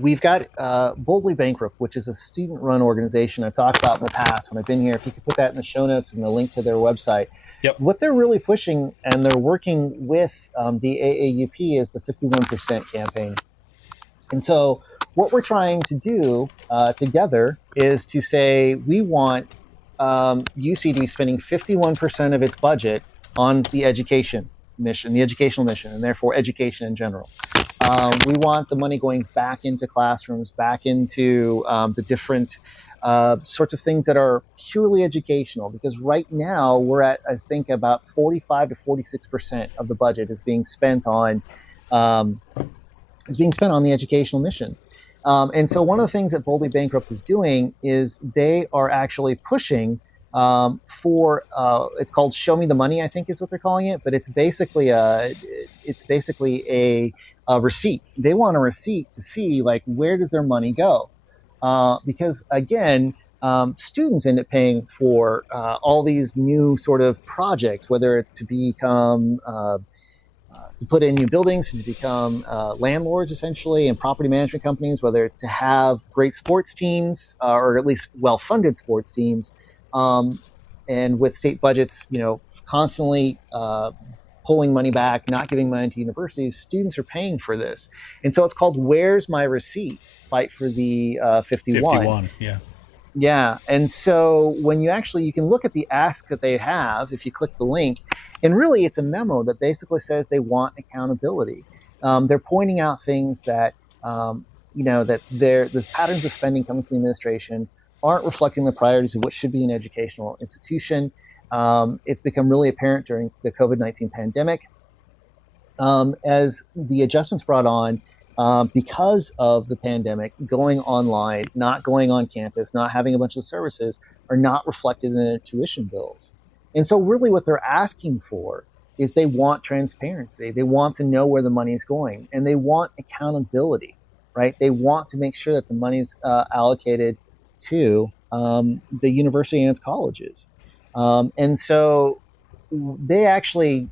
we've got Boldly Bankrupt, which is a student-run organization I've talked about in the past when I've been here. If you could put that in the show notes and the link to their website. Yep. What they're really pushing, and they're working with the AAUP, is the 51% campaign. And so what we're trying to do together is to say we want UC to be spending 51% of its budget on the education mission, the educational mission, and therefore education in general. We want the money going back into classrooms, back into the different sorts of things that are purely educational, because right now we're at, I think, about 45 to 46% of the budget is being spent on the educational mission. And so one of the things that Boldly Bankrupt is doing is they are actually pushing for it's called Show Me the Money, I think is what they're calling it, but it's basically a receipt. They want a receipt to see where does their money go, because again, students end up paying for all these new sort of projects, whether it's to become to put in new buildings, to become landlords essentially, and property management companies, whether it's to have great sports teams or at least well-funded sports teams. And with state budgets, constantly pulling money back, not giving money to universities, students are paying for this. And so it's called Where's My Receipt? Fight for the 51. 51, yeah. Yeah, and so when you can look at the ask that they have, if you click the link, and really it's a memo that basically says they want accountability. They're pointing out things that, that there's patterns of spending coming from the administration aren't reflecting the priorities of what should be an educational institution. It's become really apparent during the COVID-19 pandemic. As the adjustments brought on, because of the pandemic, going online, not going on campus, not having a bunch of services are not reflected in their tuition bills. And so really what they're asking for is they want transparency. They want to know where the money is going, and they want accountability, right? They want to make sure that the money is allocated to the university and its colleges. And so they actually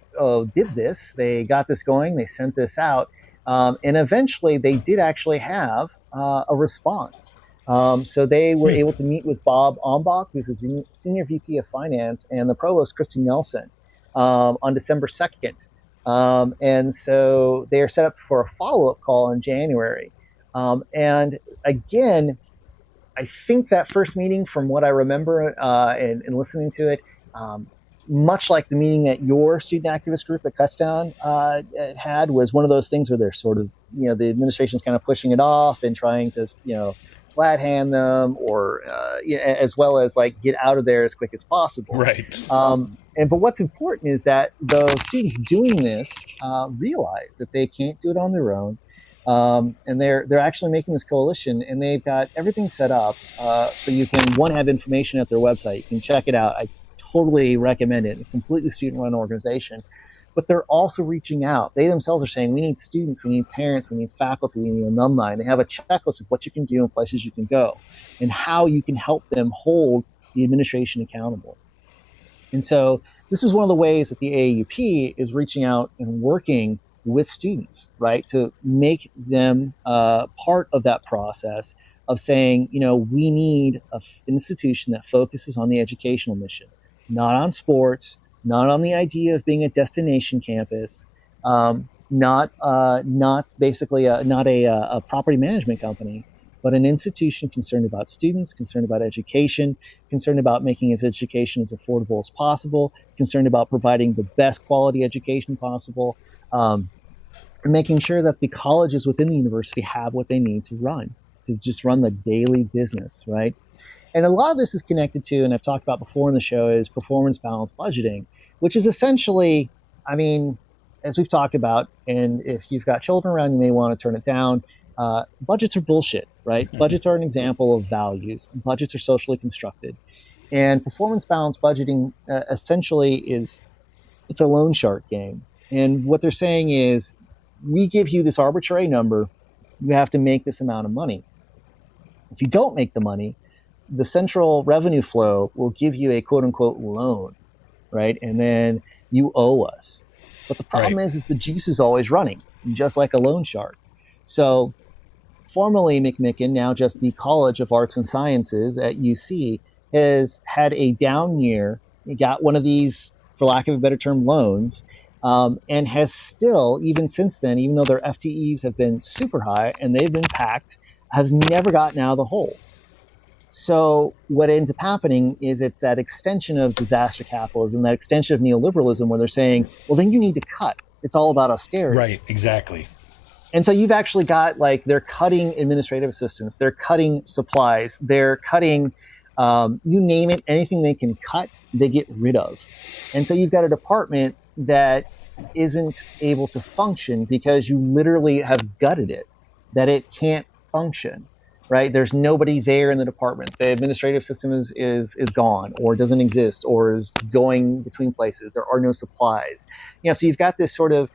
did this. They got this going. They sent this out. And eventually they did actually have a response. So they were able to meet with Bob Ombach, who's a senior VP of finance, and the provost, Christy Nelson, on December 2nd. And so they are set up for a follow-up call in January. And again, I think that first meeting, from what I remember and listening to it, much like the meeting that your student activist group at Cutsdown had, was one of those things where they're sort of, the administration's kind of pushing it off and trying to, flat hand them, or as well as get out of there as quick as possible. Right. But what's important is that the students doing this realize that they can't do it on their own. And they're actually making this coalition, and they've got everything set up so you can, have information at their website. You can check it out. I totally recommend it. A completely student-run organization. But they're also reaching out. They themselves are saying, we need students, we need parents, we need faculty, we need alumni. And they have a checklist of what you can do and places you can go and how you can help them hold the administration accountable. And so this is one of the ways that the AAUP is reaching out and working with students, right, to make them part of that process of saying, we need an institution that focuses on the educational mission, not on sports, not on the idea of being a destination campus, not basically not a property management company, but an institution concerned about students, concerned about education, concerned about making its education as affordable as possible, concerned about providing the best quality education possible, and making sure that the colleges within the university have what they need to just run the daily business, right? And a lot of this is connected to, and I've talked about before in the show, is performance balanced budgeting, which is essentially, as we've talked about, and if you've got children around, you may want to turn it down. Budgets are bullshit, right? Budgets are an example of values. Budgets are socially constructed. And performance balanced budgeting essentially it's a loan shark game. And what they're saying is, we give you this arbitrary number, you have to make this amount of money. If you don't make the money, the central revenue flow will give you a quote unquote loan, right? And then you owe us. But the problem is the juice is always running, just like a loan shark. So formerly McMicken, now just the College of Arts and Sciences at UC, has had a down year. It got one of these, for lack of a better term, loans, and has still, even since then, even though their FTEs have been super high and they've been packed, has never gotten out of the hole. So what ends up happening is it's that extension of disaster capitalism, that extension of neoliberalism, where they're saying, well, then you need to cut. It's all about austerity. Right, exactly. And so you've actually got, like, they're cutting administrative assistants, they're cutting supplies, they're cutting, you name it, anything they can cut, they get rid of. And so you've got a department that isn't able to function because you literally have gutted it, that it can't function. Right? There's nobody there in the department. The administrative system is gone, or doesn't exist, or is going between places. There are no supplies. So you've got this sort of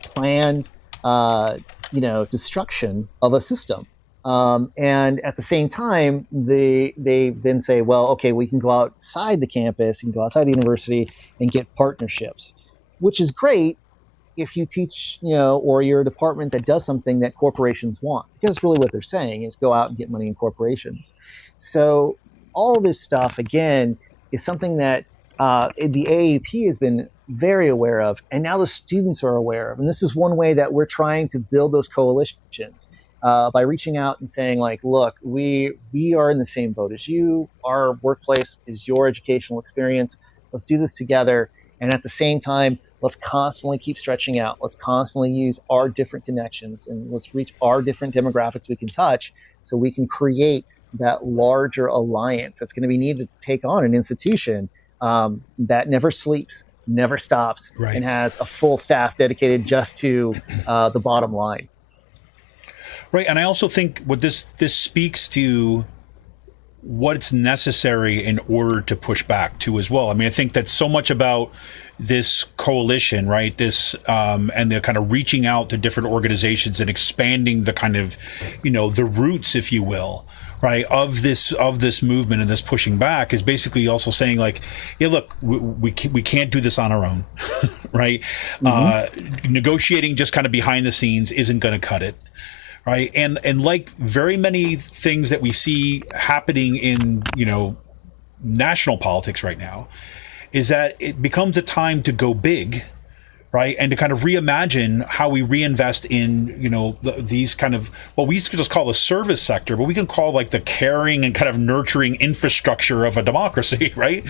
planned, destruction of a system. And at the same time, they then say, well, okay, we can go outside the campus, you can go outside the university and get partnerships, which is great if you teach, or you're a department that does something that corporations want, because really what they're saying is go out and get money in corporations. So all this stuff, again, is something that the AAP has been very aware of, and now the students are aware of. And this is one way that we're trying to build those coalitions, by reaching out and saying, like, look, we are in the same boat as you. Our workplace is your educational experience. Let's do this together. And at the same time, let's constantly keep stretching out. Let's constantly use our different connections, and let's reach our different demographics we can touch, so we can create that larger alliance that's going to be needed to take on an institution that never sleeps, never stops, and has a full staff dedicated just to the bottom line. Right. And I also think what this speaks to what's necessary in order to push back to as well. I mean, I think that's so much about this coalition, right? This and the kind of reaching out to different organizations and expanding the kind of, the roots, if you will, right, of this movement and this pushing back is basically also saying, like, yeah, look, we can't do this on our own, right? Negotiating just kind of behind the scenes isn't going to cut it. Right. And like very many things that we see happening in, national politics right now, is that it becomes a time to go big, right? And to kind of reimagine how we reinvest in, these kind of what we used to just call the service sector, but we can call like the caring and kind of nurturing infrastructure of a democracy, right?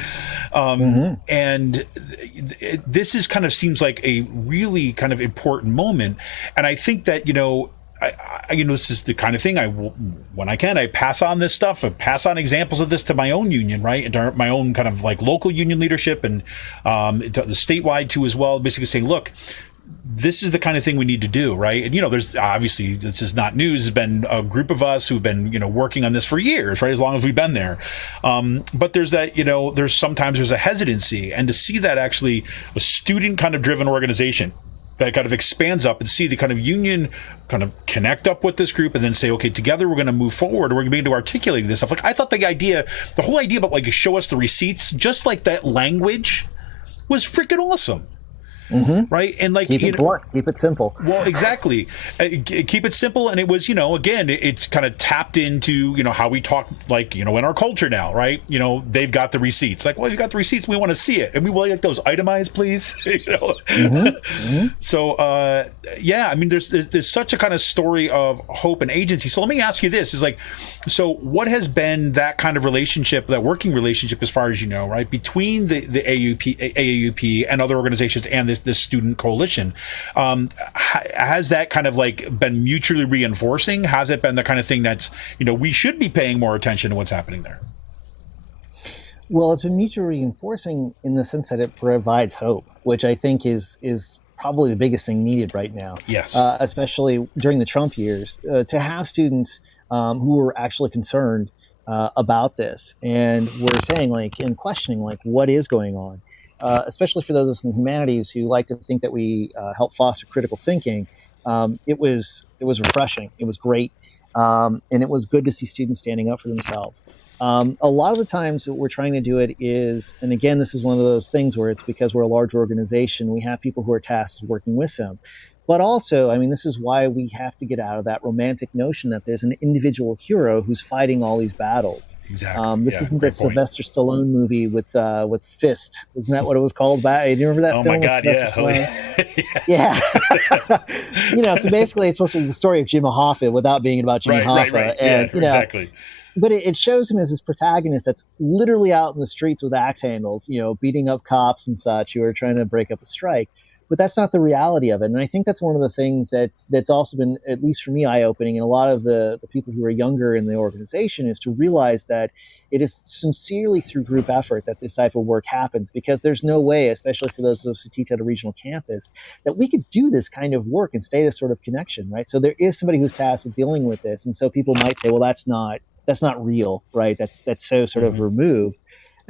And this is kind of seems like a really kind of important moment. And I think that, this is the kind of thing when I can, I pass on this stuff, I pass on examples of this to my own union, right? And to my own kind of like local union leadership, and to the statewide too as well, basically saying, look, this is the kind of thing we need to do, right? And, there's obviously, this is not news. There's been a group of us who've been, working on this for years, right? As long as we've been there. But there's that, there's a hesitancy, and to see that actually a student kind of driven organization that kind of expands up and see the kind of union kind of connect up with this group and then say, okay, together we're going to move forward. We're going to begin to articulate this stuff. Like, I thought the whole idea about like show us the receipts, just like that language was freaking awesome. Right. And like, keep it blunt, keep it simple. Well, exactly. Keep it simple. And it was, again, it's kind of tapped into, how we talk, like, in our culture now, right? They've got the receipts. Like, well, you got the receipts. We want to see it. And we will like those itemized, please. So, yeah, I mean, there's such a kind of story of hope and agency. So let me ask you this is like, so what has been that kind of relationship, that working relationship, as far as right, between the AAUP and other organizations and this student coalition? Has that kind of like been mutually reinforcing? Has it been the kind of thing that's, we should be paying more attention to what's happening there? Well, it's been mutually reinforcing in the sense that it provides hope, which I think is probably the biggest thing needed right now, Yes. especially during the Trump years, to have students who are actually concerned about this and we're saying like and questioning like what is going on, especially for those of us in humanities who like to think that we help foster critical thinking. It was refreshing. It was great, and it was good to see students standing up for themselves. A lot of the times that we're trying to do it is, and again, this is one of those things where it's because we're a large organization, we have people who are tasked with working with them. But also, I mean, this is why we have to get out of that romantic notion that there's an individual hero who's fighting all these battles. Exactly. This Yeah, isn't the great point. Sylvester Stallone movie with Fist. Isn't that what it was called? Do you remember that Oh film my with God! Sylvester Yeah. Stallone? Yes. Yeah. So basically, it's supposed to be the story of Jimmy Hoffa without being about Jimmy Right. Hoffa. Yeah. And, Exactly. but it shows him as this protagonist that's literally out in the streets with axe handles, beating up cops and such who are trying to break up a strike. But that's not the reality of it. And I think that's one of the things that's also been, at least for me, eye-opening, and a lot of the people who are younger in the organization, is to realize that it is sincerely through group effort that this type of work happens, because there's no way, especially for those of us who teach at a regional campus, that we could do this kind of work and stay this sort of connection, right? So there is somebody who's tasked with dealing with this. And so people might say, well, that's not real, right? That's so sort of removed.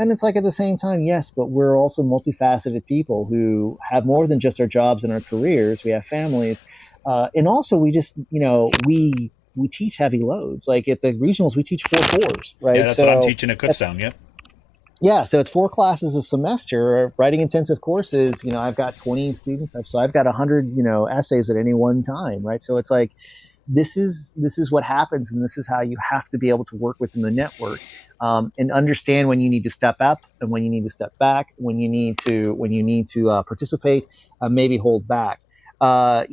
And it's like at the same time, yes, but we're also multifaceted people who have more than just our jobs and our careers. We have families. And also we just, we teach heavy loads. Like at the regionals, we teach 4 4s, right? Yeah, that's what I'm teaching at Kutztown. Yep. Yeah, so it's 4 classes a semester, writing intensive courses. I've got 20 students, so I've got 100, essays at any one time, right? So it's like, this is what happens, and this is how you have to be able to work within the network, and understand when you need to step up and when you need to step back, when you need to participate, maybe hold back, but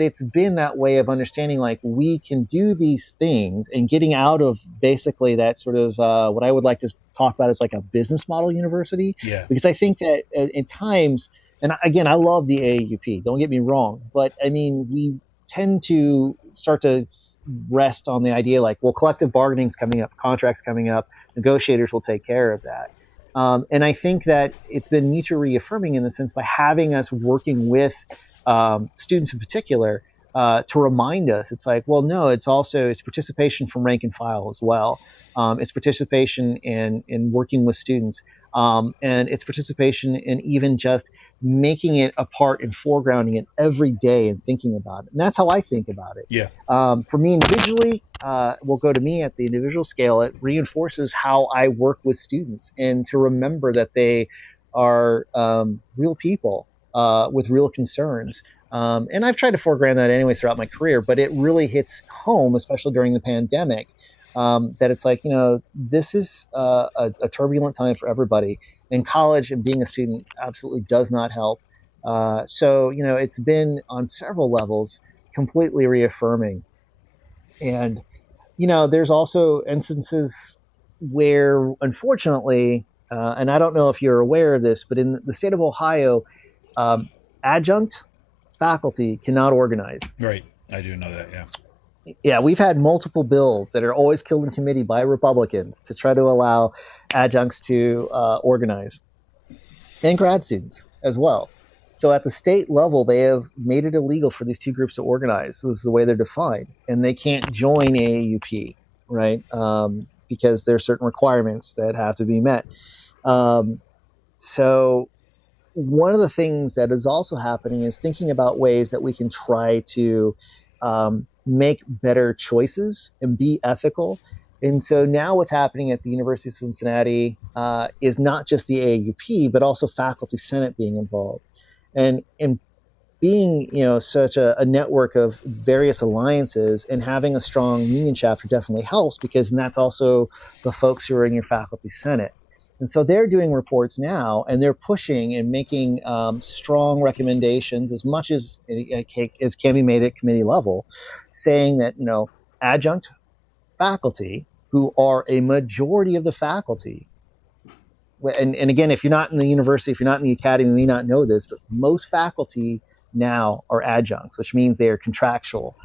it's been that way of understanding like we can do these things and getting out of basically that sort of what I would like to talk about as like a business model university. Yeah. Because I think that at times, and again, I love the AAUP, don't get me wrong, but I mean, we tend to start to rest on the idea like, well, collective bargaining's coming up, contracts coming up, negotiators will take care of that. And I think that it's been mutually reaffirming in the sense by having us working with students in particular to remind us, it's like, well, no, it's participation from rank and file as well. It's participation in working with students. And it's participation in even just making it a part and foregrounding it every day and thinking about it. And that's how I think about it. Yeah. For me individually, we'll go to me at the individual scale. It reinforces how I work with students and to remember that they are real people with real concerns. And I've tried to foreground that anyways throughout my career, but it really hits home, especially during the pandemic, that it's like, this is a turbulent time for everybody. And college and being a student absolutely does not help. So, it's been on several levels completely reaffirming. And, there's also instances where, unfortunately, and I don't know if you're aware of this, but in the state of Ohio, adjunct faculty cannot organize. Right. I do know that. Yeah. Yeah, we've had multiple bills that are always killed in committee by Republicans to try to allow adjuncts to organize, and grad students as well. So at the state level, they have made it illegal for these two groups to organize. So this is the way they're defined, and they can't join AAUP, right? Because there are certain requirements that have to be met. So one of the things that is also happening is thinking about ways that we can try to make better choices and be ethical. And so now what's happening at the University of Cincinnati is not just the AAUP, but also faculty senate being involved. And being, such a network of various alliances and having a strong union chapter definitely helps, because that's also the folks who are in your faculty senate. And so they're doing reports now, and they're pushing and making strong recommendations as much as can be made at committee level, saying that, adjunct faculty, who are a majority of the faculty, and again, if you're not in the university, if you're not in the academy, you may not know this, but most faculty now are adjuncts, which means they are contractual.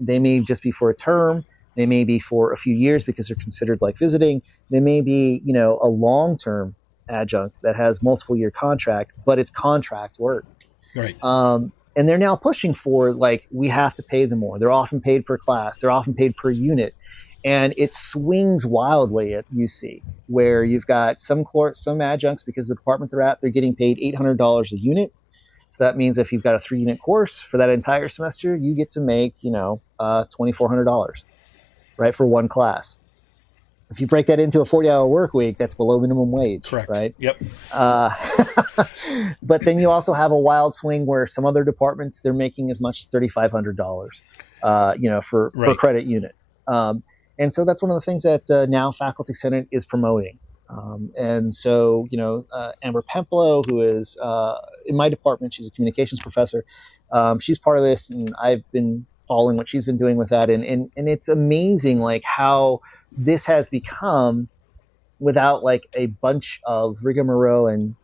They may just be for a term. They may be for a few years because they're considered like visiting. They may be, a long-term adjunct that has multiple year contract, but it's contract work. Right. And they're now pushing for, like, we have to pay them more. They're often paid per class. They're often paid per unit. And it swings wildly at UC, where you've got some adjuncts, because of the department they're at, they're getting paid $800 a unit. So that means if you've got a 3-unit course for that entire semester, you get to make, $2,400, right, for one class. If you break that into a 40-hour work week, that's below minimum wage. Correct. Right? Yep. But then you also have a wild swing where some other departments, they're making as much as $3,500, per credit unit. And so that's one of the things that now Faculty Senate is promoting. And so, Amber Pemplo, who is in my department, she's a communications professor. She's part of this, and I've been following what she's been doing with that. And it's amazing, like, how this has become, without like a bunch of rigmarole and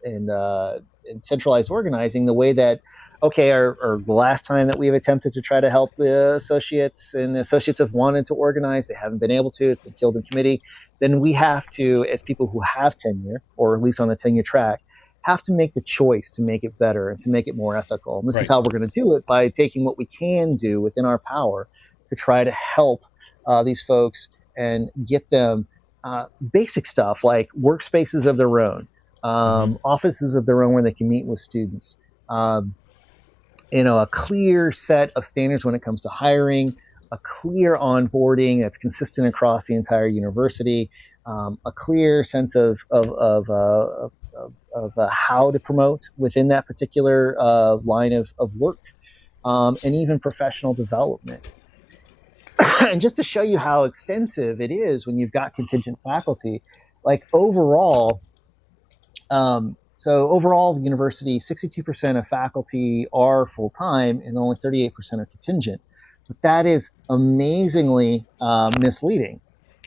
centralized organizing, the way that, okay, or the last time that we've attempted to try to help the associates, and the associates have wanted to organize, they haven't been able to, it's been killed in committee, then we have to, as people who have tenure, or at least on the tenure track, have to make the choice to make it better and to make it more ethical. And this is how we're going to do it, by taking what we can do within our power to try to help these folks and get them basic stuff like workspaces of their own, offices of their own where they can meet with students, a clear set of standards when it comes to hiring, a clear onboarding that's consistent across the entire university, a clear sense of how to promote within that particular line of work, and even professional development. And just to show you how extensive it is when you've got contingent faculty, like overall, the university, 62% of faculty are full-time and only 38% are contingent. But that is amazingly misleading,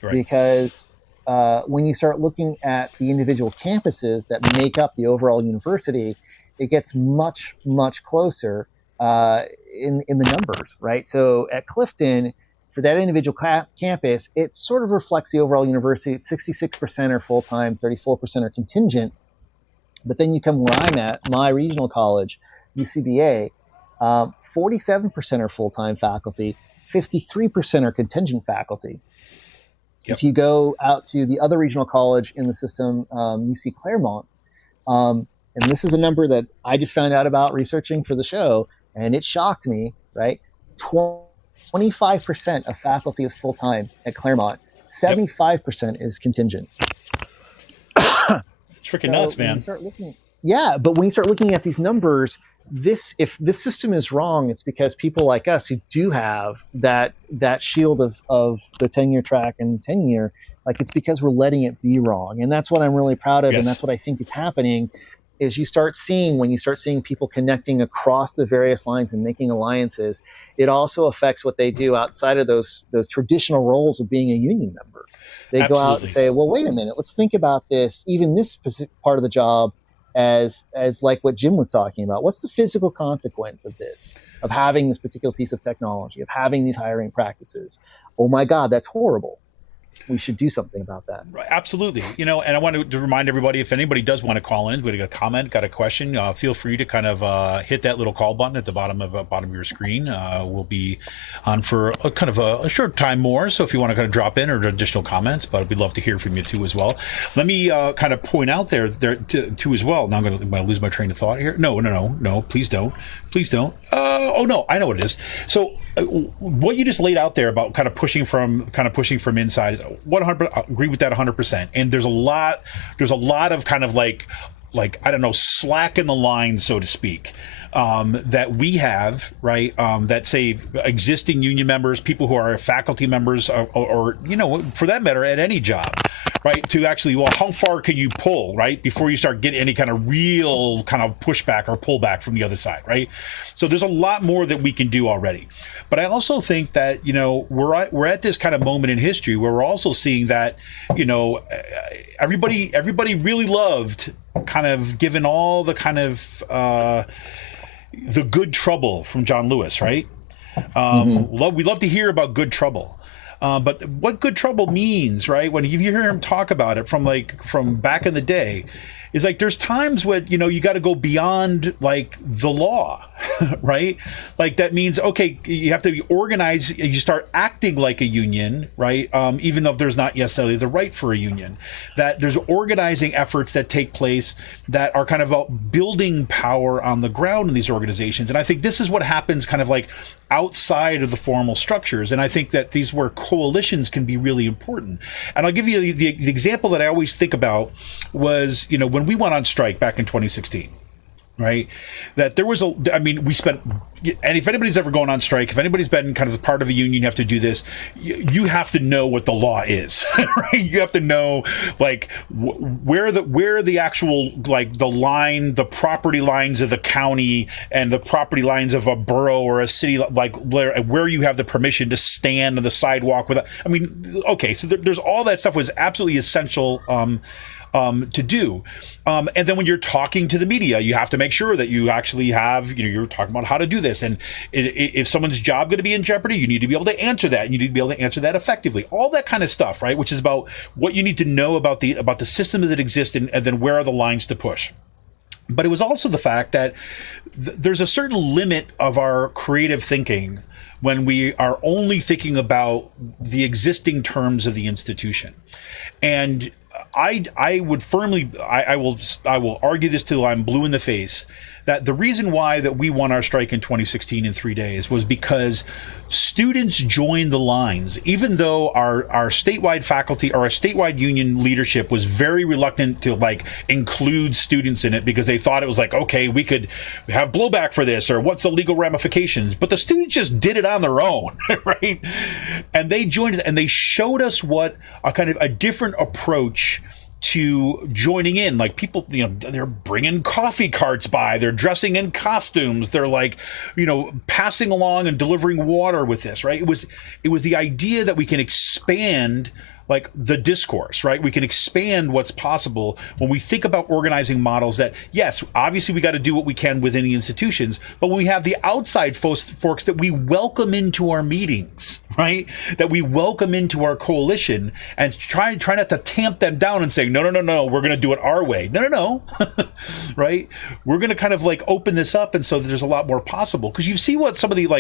because when you start looking at the individual campuses that make up the overall university, it gets much, much closer in the numbers, right? So at Clifton, for that individual campus, it sort of reflects the overall university. 66% are full-time, 34% are contingent. But then you come where I'm at, my regional college, UCBA, 47% are full-time faculty, 53% are contingent faculty. Yep. If you go out to the other regional college in the system, UC Claremont, and this is a number that I just found out about researching for the show, and it shocked me, right? 25% of faculty is full-time at Claremont. 75% is contingent. It's freaking nuts, man. But when you start looking at these numbers, if this system is wrong, it's because people like us who do have that shield of the tenure track and tenure, like, it's because we're letting it be wrong. And that's what I'm really proud of, and that's what I think is happening. Is when you start seeing people connecting across the various lines and making alliances, it also affects what they do outside of those traditional roles of being a union member. They go out and say, well, wait a minute, let's think about this, even this specific part of the job, as like what Jim was talking about. What's the physical consequence of this, of having this particular piece of technology, of having these hiring practices? Oh my God, that's horrible. We should do something about that. Right, absolutely. And I wanted to remind everybody, if anybody does want to call in, got a comment, got a question, feel free to kind of hit that little call button at the bottom of your screen. We'll be on for a short time more. So if you want to kind of drop in or additional comments, but we'd love to hear from you too as well. Let me kind of point out there too as well. Now I'm going to lose my train of thought here. No, please don't. Oh no, I know what it is. So what you just laid out there about kind of pushing from inside, 100% agree with that 100%. And there's a lot of kind of like I don't know, slack in the line, so to speak, that we have, right? That say existing union members, people who are faculty members, or for that matter, at any job, right? To actually, well, how far can you pull, right, before you start getting any kind of real kind of pushback or pullback from the other side, right? So there's a lot more that we can do already. But I also think that, we're at this kind of moment in history where we're also seeing that, everybody really loved kind of given all the kind of the good trouble from John Lewis, right? We love to hear about good trouble. But what good trouble means, right? When you hear him talk about it from back in the day, is like there's times when you got to go beyond like the law, right? Like that means okay, you have to be organized. You start acting like a union, right? Even though there's not necessarily the right for a union, that there's organizing efforts that take place that are kind of about building power on the ground in these organizations. And I think this is what happens kind of like outside of the formal structures. And I think that these where coalitions can be really important. And I'll give you the example that I always think about was, when we went on strike back in 2016, right? That there was we spent, and if anybody's ever going on strike, if anybody's been kind of part of a union, you have to do this. You have to know what the law is, right? You have to know like where the actual like the property lines of the county and the property lines of a borough or a city, like where you have the permission to stand on the sidewalk with. Okay, so there's all that stuff was absolutely essential. To do. And then when you're talking to the media, you have to make sure that you actually have, you're talking about how to do this. And if someone's job going to be in jeopardy, you need to be able to answer that. You need to be able to answer that effectively. All that kind of stuff, right? Which is about what you need to know about the system that exists and then where are the lines to push. But it was also the fact that there's a certain limit of our creative thinking when we are only thinking about the existing terms of the institution. And I would firmly, I will argue this till I'm blue in the face, that the reason why that we won our strike in 2016 in 3 days was because students joined the lines, even though our statewide faculty or our statewide union leadership was very reluctant to like include students in it because they thought it was like, okay, we could have blowback for this or what's the legal ramifications. But the students just did it on their own, right? And they joined us and they showed us what a kind of a different approach to joining in. Like people, they're bringing coffee carts by, they're dressing in costumes, they're like, passing along and delivering water with this, right? It was the idea that we can expand like the discourse, right? We can expand what's possible when we think about organizing models that, yes, obviously we got to do what we can within the institutions, but when we have the outside folks that we welcome into our meetings, right? That we welcome into our coalition and try not to tamp them down and say, no, we're going to do it our way. No, right? We're going to kind of like open this up. And so there's a lot more possible because you see what some of the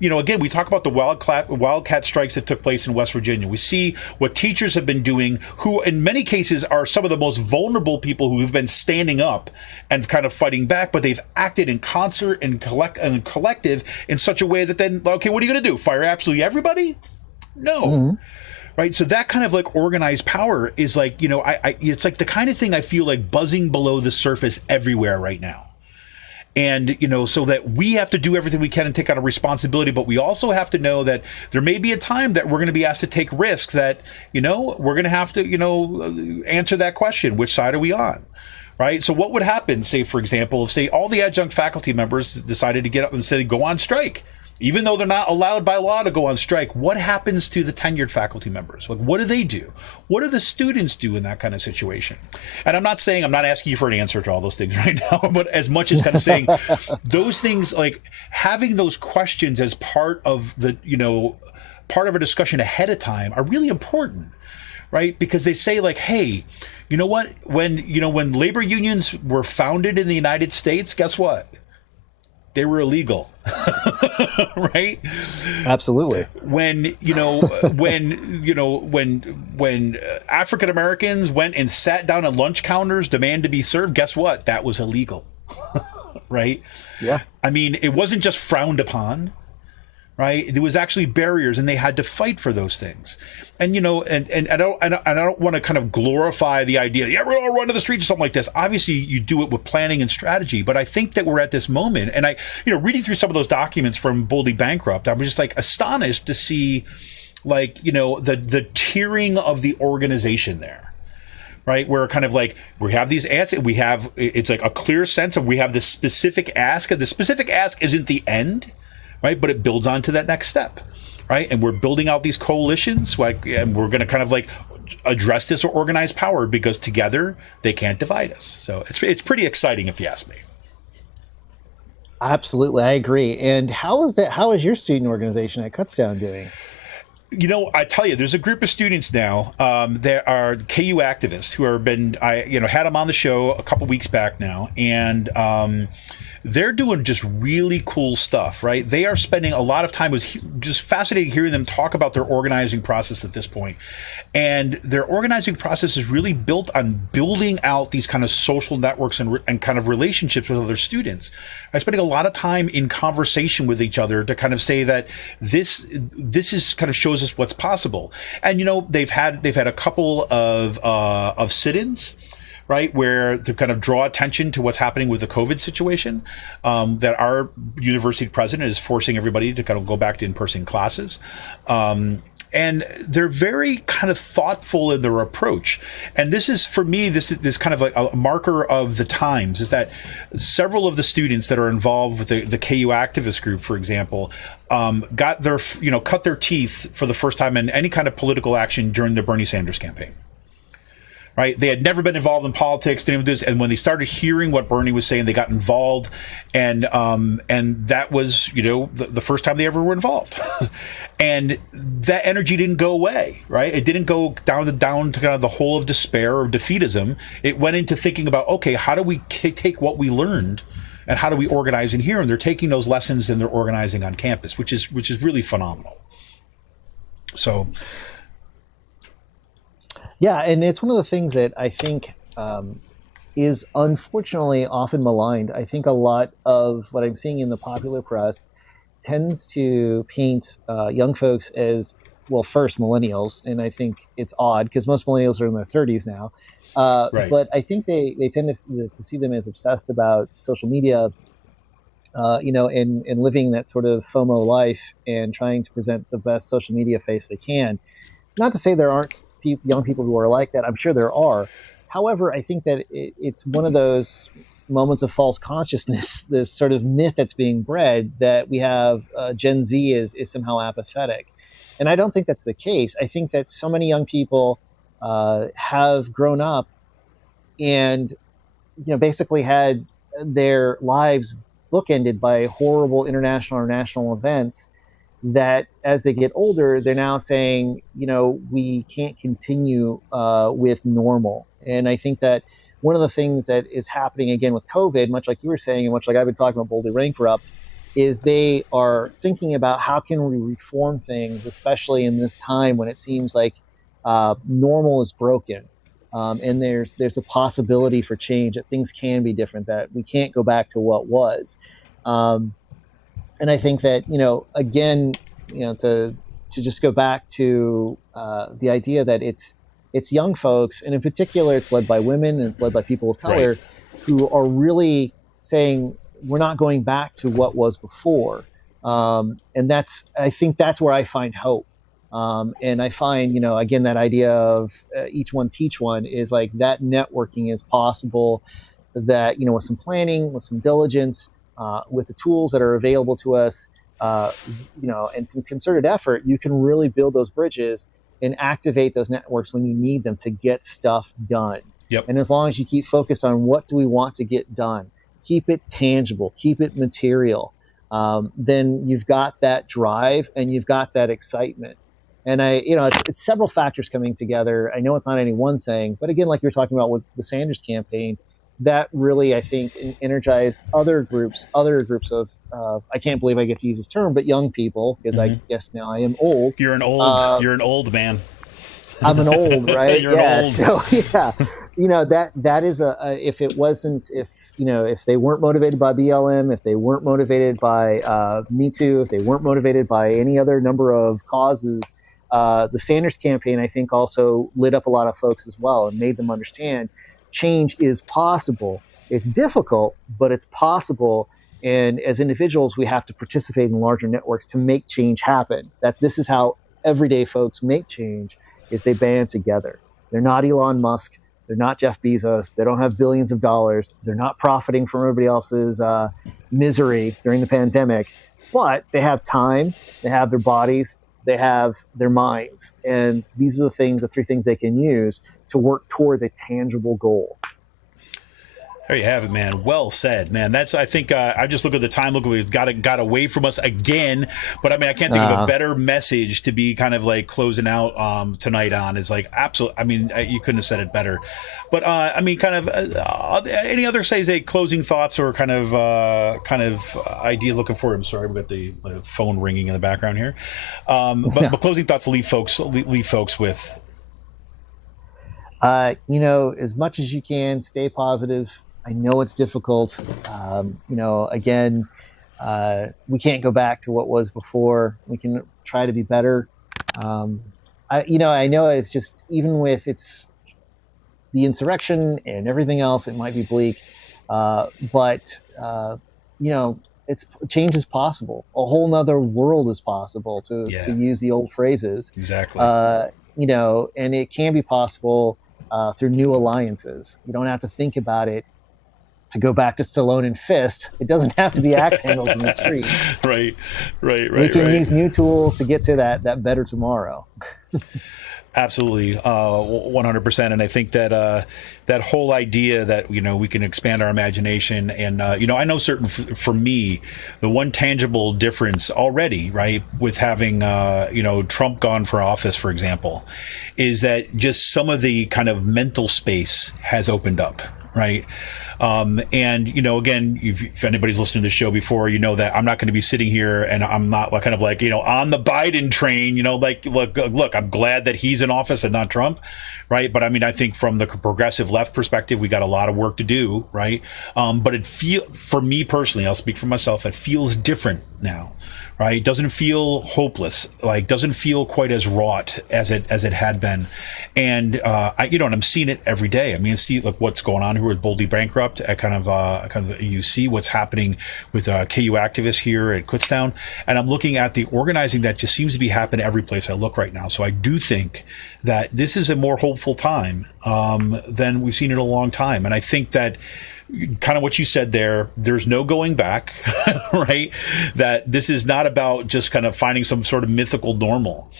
again, we talk about the wildcat strikes that took place in West Virginia. We see what teachers have been doing, who in many cases are some of the most vulnerable people who have been standing up and kind of fighting back, but they've acted in concert and collective in such a way that then, okay, what are you going to do? Fire absolutely everybody? No. Mm-hmm. Right. So that kind of like organized power is like, it's like the kind of thing I feel like buzzing below the surface everywhere right now. And, so that we have to do everything we can and take on a responsibility, but we also have to know that there may be a time that we're going to be asked to take risks that, we're going to have to, answer that question. Which side are we on? Right. So what would happen, say, for example, if, say, all the adjunct faculty members decided to get up and say, go on strike, even though they're not allowed by law to go on strike? What happens to the tenured faculty members? Like, what do they do? What do the students do in that kind of situation? And I'm not asking you for an answer to all those things right now, but as much as kind of saying those things, like having those questions as part of the, part of a discussion ahead of time are really important, right? Because they say like, hey, you know what? When labor unions were founded in the United States, guess what? They were illegal, right? Absolutely. When African Americans went and sat down at lunch counters, demand to be served, guess what? That was illegal, right? Yeah. I mean, it wasn't just frowned upon, right? There was actually barriers, and they had to fight for those things. And and I don't want to kind of glorify the idea, yeah, we're gonna run to the streets or something like this. Obviously, you do it with planning and strategy. But I think that we're at this moment, and reading through some of those documents from Boldly Bankrupt, I was just like astonished to see, like, the tiering of the organization there. Right, where kind of like we have these asks, it's like a clear sense of we have this specific ask, and the specific ask isn't the end, right? But it builds on to that next step, right? And we're building out these coalitions, and we're going to kind of like address this or organize power because together they can't divide us. So it's pretty exciting, if you ask me. Absolutely, I agree. And how is your student organization at Kutztown doing? I tell you, there's a group of students now that are KU activists who have been, had them on the show a couple weeks back now, and they're doing just really cool stuff, right? They are spending a lot of time. It was just fascinating hearing them talk about their organizing process at this point. And their organizing process is really built on building out these kind of social networks and kind of relationships with other students. I'm spending a lot of time in conversation with each other to kind of say that this is kind of shows us what's possible. And, they've had a couple of sit-ins, right, where to kind of draw attention to what's happening with the COVID situation, that our university president is forcing everybody to kind of go back to in-person classes. And they're very kind of thoughtful in their approach. And this is, for me, this kind of a marker of the times, is that several of the students that are involved with the KU activist group, for example, got their, cut their teeth for the first time in any kind of political action during the Bernie Sanders campaign. Right? They had never been involved in politics, didn't do this, and when they started hearing what Bernie was saying, they got involved, and that was, the first time they ever were involved, and that energy didn't go away, right? It didn't go down to kind of the hole of despair or defeatism. It went into thinking about, okay, how do we take what we learned, and how do we organize in here? And they're taking those lessons and they're organizing on campus, which is really phenomenal. So. Yeah, and it's one of the things that I think is unfortunately often maligned. I think a lot of what I'm seeing in the popular press tends to paint young folks as, well, first millennials, and I think it's odd because most millennials are in their 30s now. Right. But I think they tend to see them as obsessed about social media, and living that sort of FOMO life and trying to present the best social media face they can. Not to say there aren't young people who are like that. I'm sure there are. However, I think that it's one of those moments of false consciousness, this sort of myth that's being bred that we have Gen Z is somehow apathetic. And I don't think that's the case. I think that so many young people have grown up and basically had their lives bookended by horrible international or national events, that as they get older, they're now saying, we can't continue with normal. And I think that one of the things that is happening again with COVID, much like you were saying, and much like I've been talking about Boldly Bankrupt, is they are thinking about how can we reform things, especially in this time when it seems like normal is broken. And there's a possibility for change, that things can be different, that we can't go back to what was. And I think that, again, to just go back to the idea that it's young folks, and in particular, it's led by women and it's led by people of color, right, who are really saying we're not going back to what was before. And I think that's where I find hope. And I find, again, that idea of each one teach one is like that networking is possible, that, with some planning, with some diligence, with the tools that are available to us, and some concerted effort, you can really build those bridges and activate those networks when you need them to get stuff done. Yep. And as long as you keep focused on what do we want to get done, keep it tangible, keep it material, then you've got that drive and you've got that excitement. And it's several factors coming together. I know it's not any one thing, but again, like you were talking about with the Sanders campaign, that really, I think, energized other groups of, I can't believe I get to use this term, but young people, because I guess now I am old. You're an old man. I'm an old, right? You're an old. So yeah, that is if they weren't motivated by BLM, if they weren't motivated by Me Too, if they weren't motivated by any other number of causes, the Sanders campaign, I think, also lit up a lot of folks as well and made them understand change is possible. It's difficult, but it's possible. And as individuals, we have to participate in larger networks to make change happen. That this is how everyday folks make change, is they band together. They're not Elon Musk. They're not Jeff Bezos. They don't have billions of dollars. They're not profiting from everybody else's misery during the pandemic. But they have time. They have their bodies. They have their minds. And these are the three things they can use to work towards a tangible goal. There you have it, man. Well said, man. That's, I think, I just look at the time. Look, we've got away from us again. But I mean, I can't think of a better message to be kind of like closing out tonight on. Is like absolute. I mean, you couldn't have said it better. But I mean, kind of any other say closing thoughts or kind of ideas looking forward. I'm sorry, we got the phone ringing in the background here. But closing thoughts to leave folks with. As much as you can, stay positive. I know it's difficult. Again, we can't go back to what was before. We can try to be better. I know it's just, even with the insurrection and everything else, it might be bleak. But change is possible. A whole nother world is possible, to use the old phrases. Exactly. And it can be possible through new alliances. You don't have to think about it. To go back to Stallone and Fist, it doesn't have to be axe handles in the street. Right. We can use new tools to get to that better tomorrow. Absolutely, 100%. And I think that that whole idea that we can expand our imagination, and I know for me, the one tangible difference already, right, with having Trump gone for office, for example, is that just some of the kind of mental space has opened up, right? And again, if anybody's listened to the show before, that I'm not going to be sitting here and I'm not kind of like, on the Biden train, look, I'm glad that he's in office and not Trump. Right. But I mean, I think from the progressive left perspective, we got a lot of work to do. Right. But for me personally, I'll speak for myself, it feels different now. Right. It doesn't feel hopeless, doesn't feel quite as wrought as it had been. And, and I'm seeing it every day. I mean, see what's going on here with Boldly Bankrupt at kind of you see what's happening with KU activists here at Kutztown. And I'm looking at the organizing that just seems to be happening every place I look right now. So I do think that this is a more hopeful time than we've seen in a long time. And I think that kind of what you said there's no going back, right? That this is not about just kind of finding some sort of mythical normal.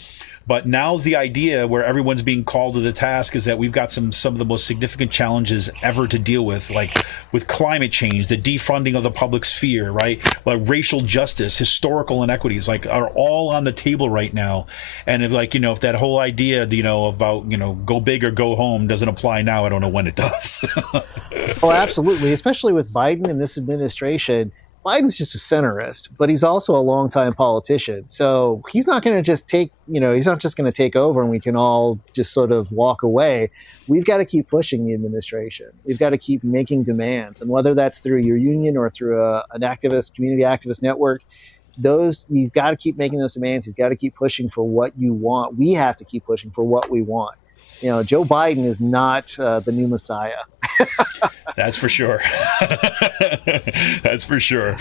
But now's the idea where everyone's being called to the task, is that we've got some of the most significant challenges ever to deal with, like with climate change, the defunding of the public sphere, right? Like racial justice, historical inequities, are all on the table right now. And if if that whole idea, about, go big or go home doesn't apply now, I don't know when it does. Oh, absolutely. Especially with Biden and this administration. Biden's just a centrist, but he's also a longtime politician. So he's not going to just he's not just going to take over and we can all just sort of walk away. We've got to keep pushing the administration. We've got to keep making demands. And whether that's through your union or through an community activist network, you've got to keep making those demands. You've got to keep pushing for what you want. We have to keep pushing for what we want. Joe Biden is not the new Messiah. That's for sure. That's for sure.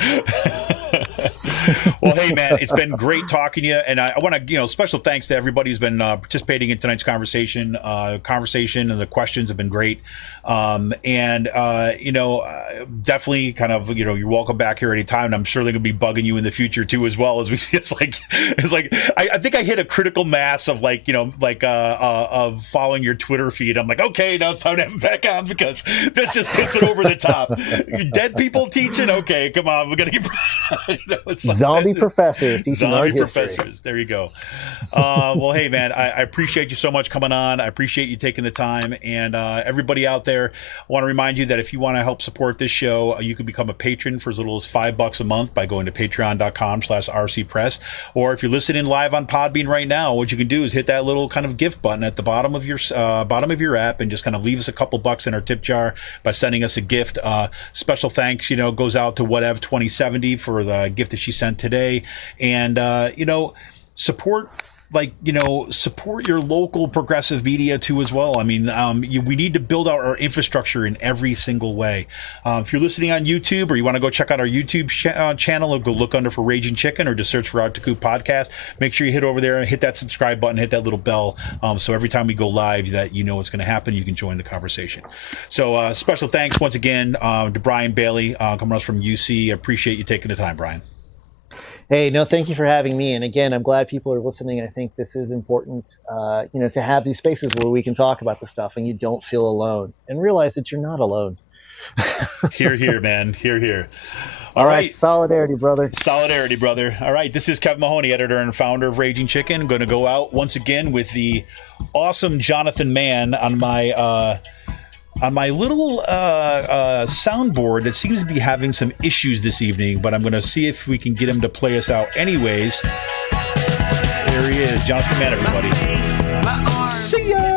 Well, hey, man, it's been great talking to you. And I want to, special thanks to everybody who's been participating in tonight's conversation. And the questions have been great. Definitely kind of, you're welcome back here anytime. And I'm sure they're going to be bugging you in the future, too, as well. As we see, I think I hit a critical mass of of following your Twitter feed. I'm like, okay, now it's time to have him back on, because this just puts it over the top. Dead people teaching? Okay, come on, we're gonna get zombie professors teaching zombie professors. History. There you go. Well, hey, man, I appreciate you so much coming on. I appreciate you taking the time, and everybody out there, I want to remind you that if you want to help support this show, you can become a patron for as little as $5 a month by going to patreon.com/rcpress. Or if you're listening live on Podbean right now, what you can do is hit that little kind of gift button at the bottom of your app and just kind of leave us a couple bucks in our tip jar by sending us a gift. Special thanks, goes out to Whatev 2070 for the gift that she sent today. And, support support your local progressive media too as well. I mean, we need to build out our infrastructure in every single way. If you're listening on YouTube or you want to go check out our YouTube channel, go look under for Raging Chicken or just search for Out to Coop Podcast. Make sure you hit over there and hit that subscribe button, hit that little bell. So every time we go live that what's going to happen, you can join the conversation. So special thanks once again to Brian Bailie, coming us from UC. I appreciate you taking the time, Brian. Hey, no, thank you for having me. And again, I'm glad people are listening. I think this is important, to have these spaces where we can talk about the stuff and you don't feel alone and realize that you're not alone. Here, here, man. Here, here. All right. Solidarity, brother. Solidarity, brother. All right. This is Kevin Mahoney, editor and founder of Raging Chicken. I'm going to go out once again with the awesome Jonathan Mann on my little soundboard that seems to be having some issues this evening, but I'm going to see if we can get him to play us out anyways. There he is, Jonathan Mann, everybody. See ya!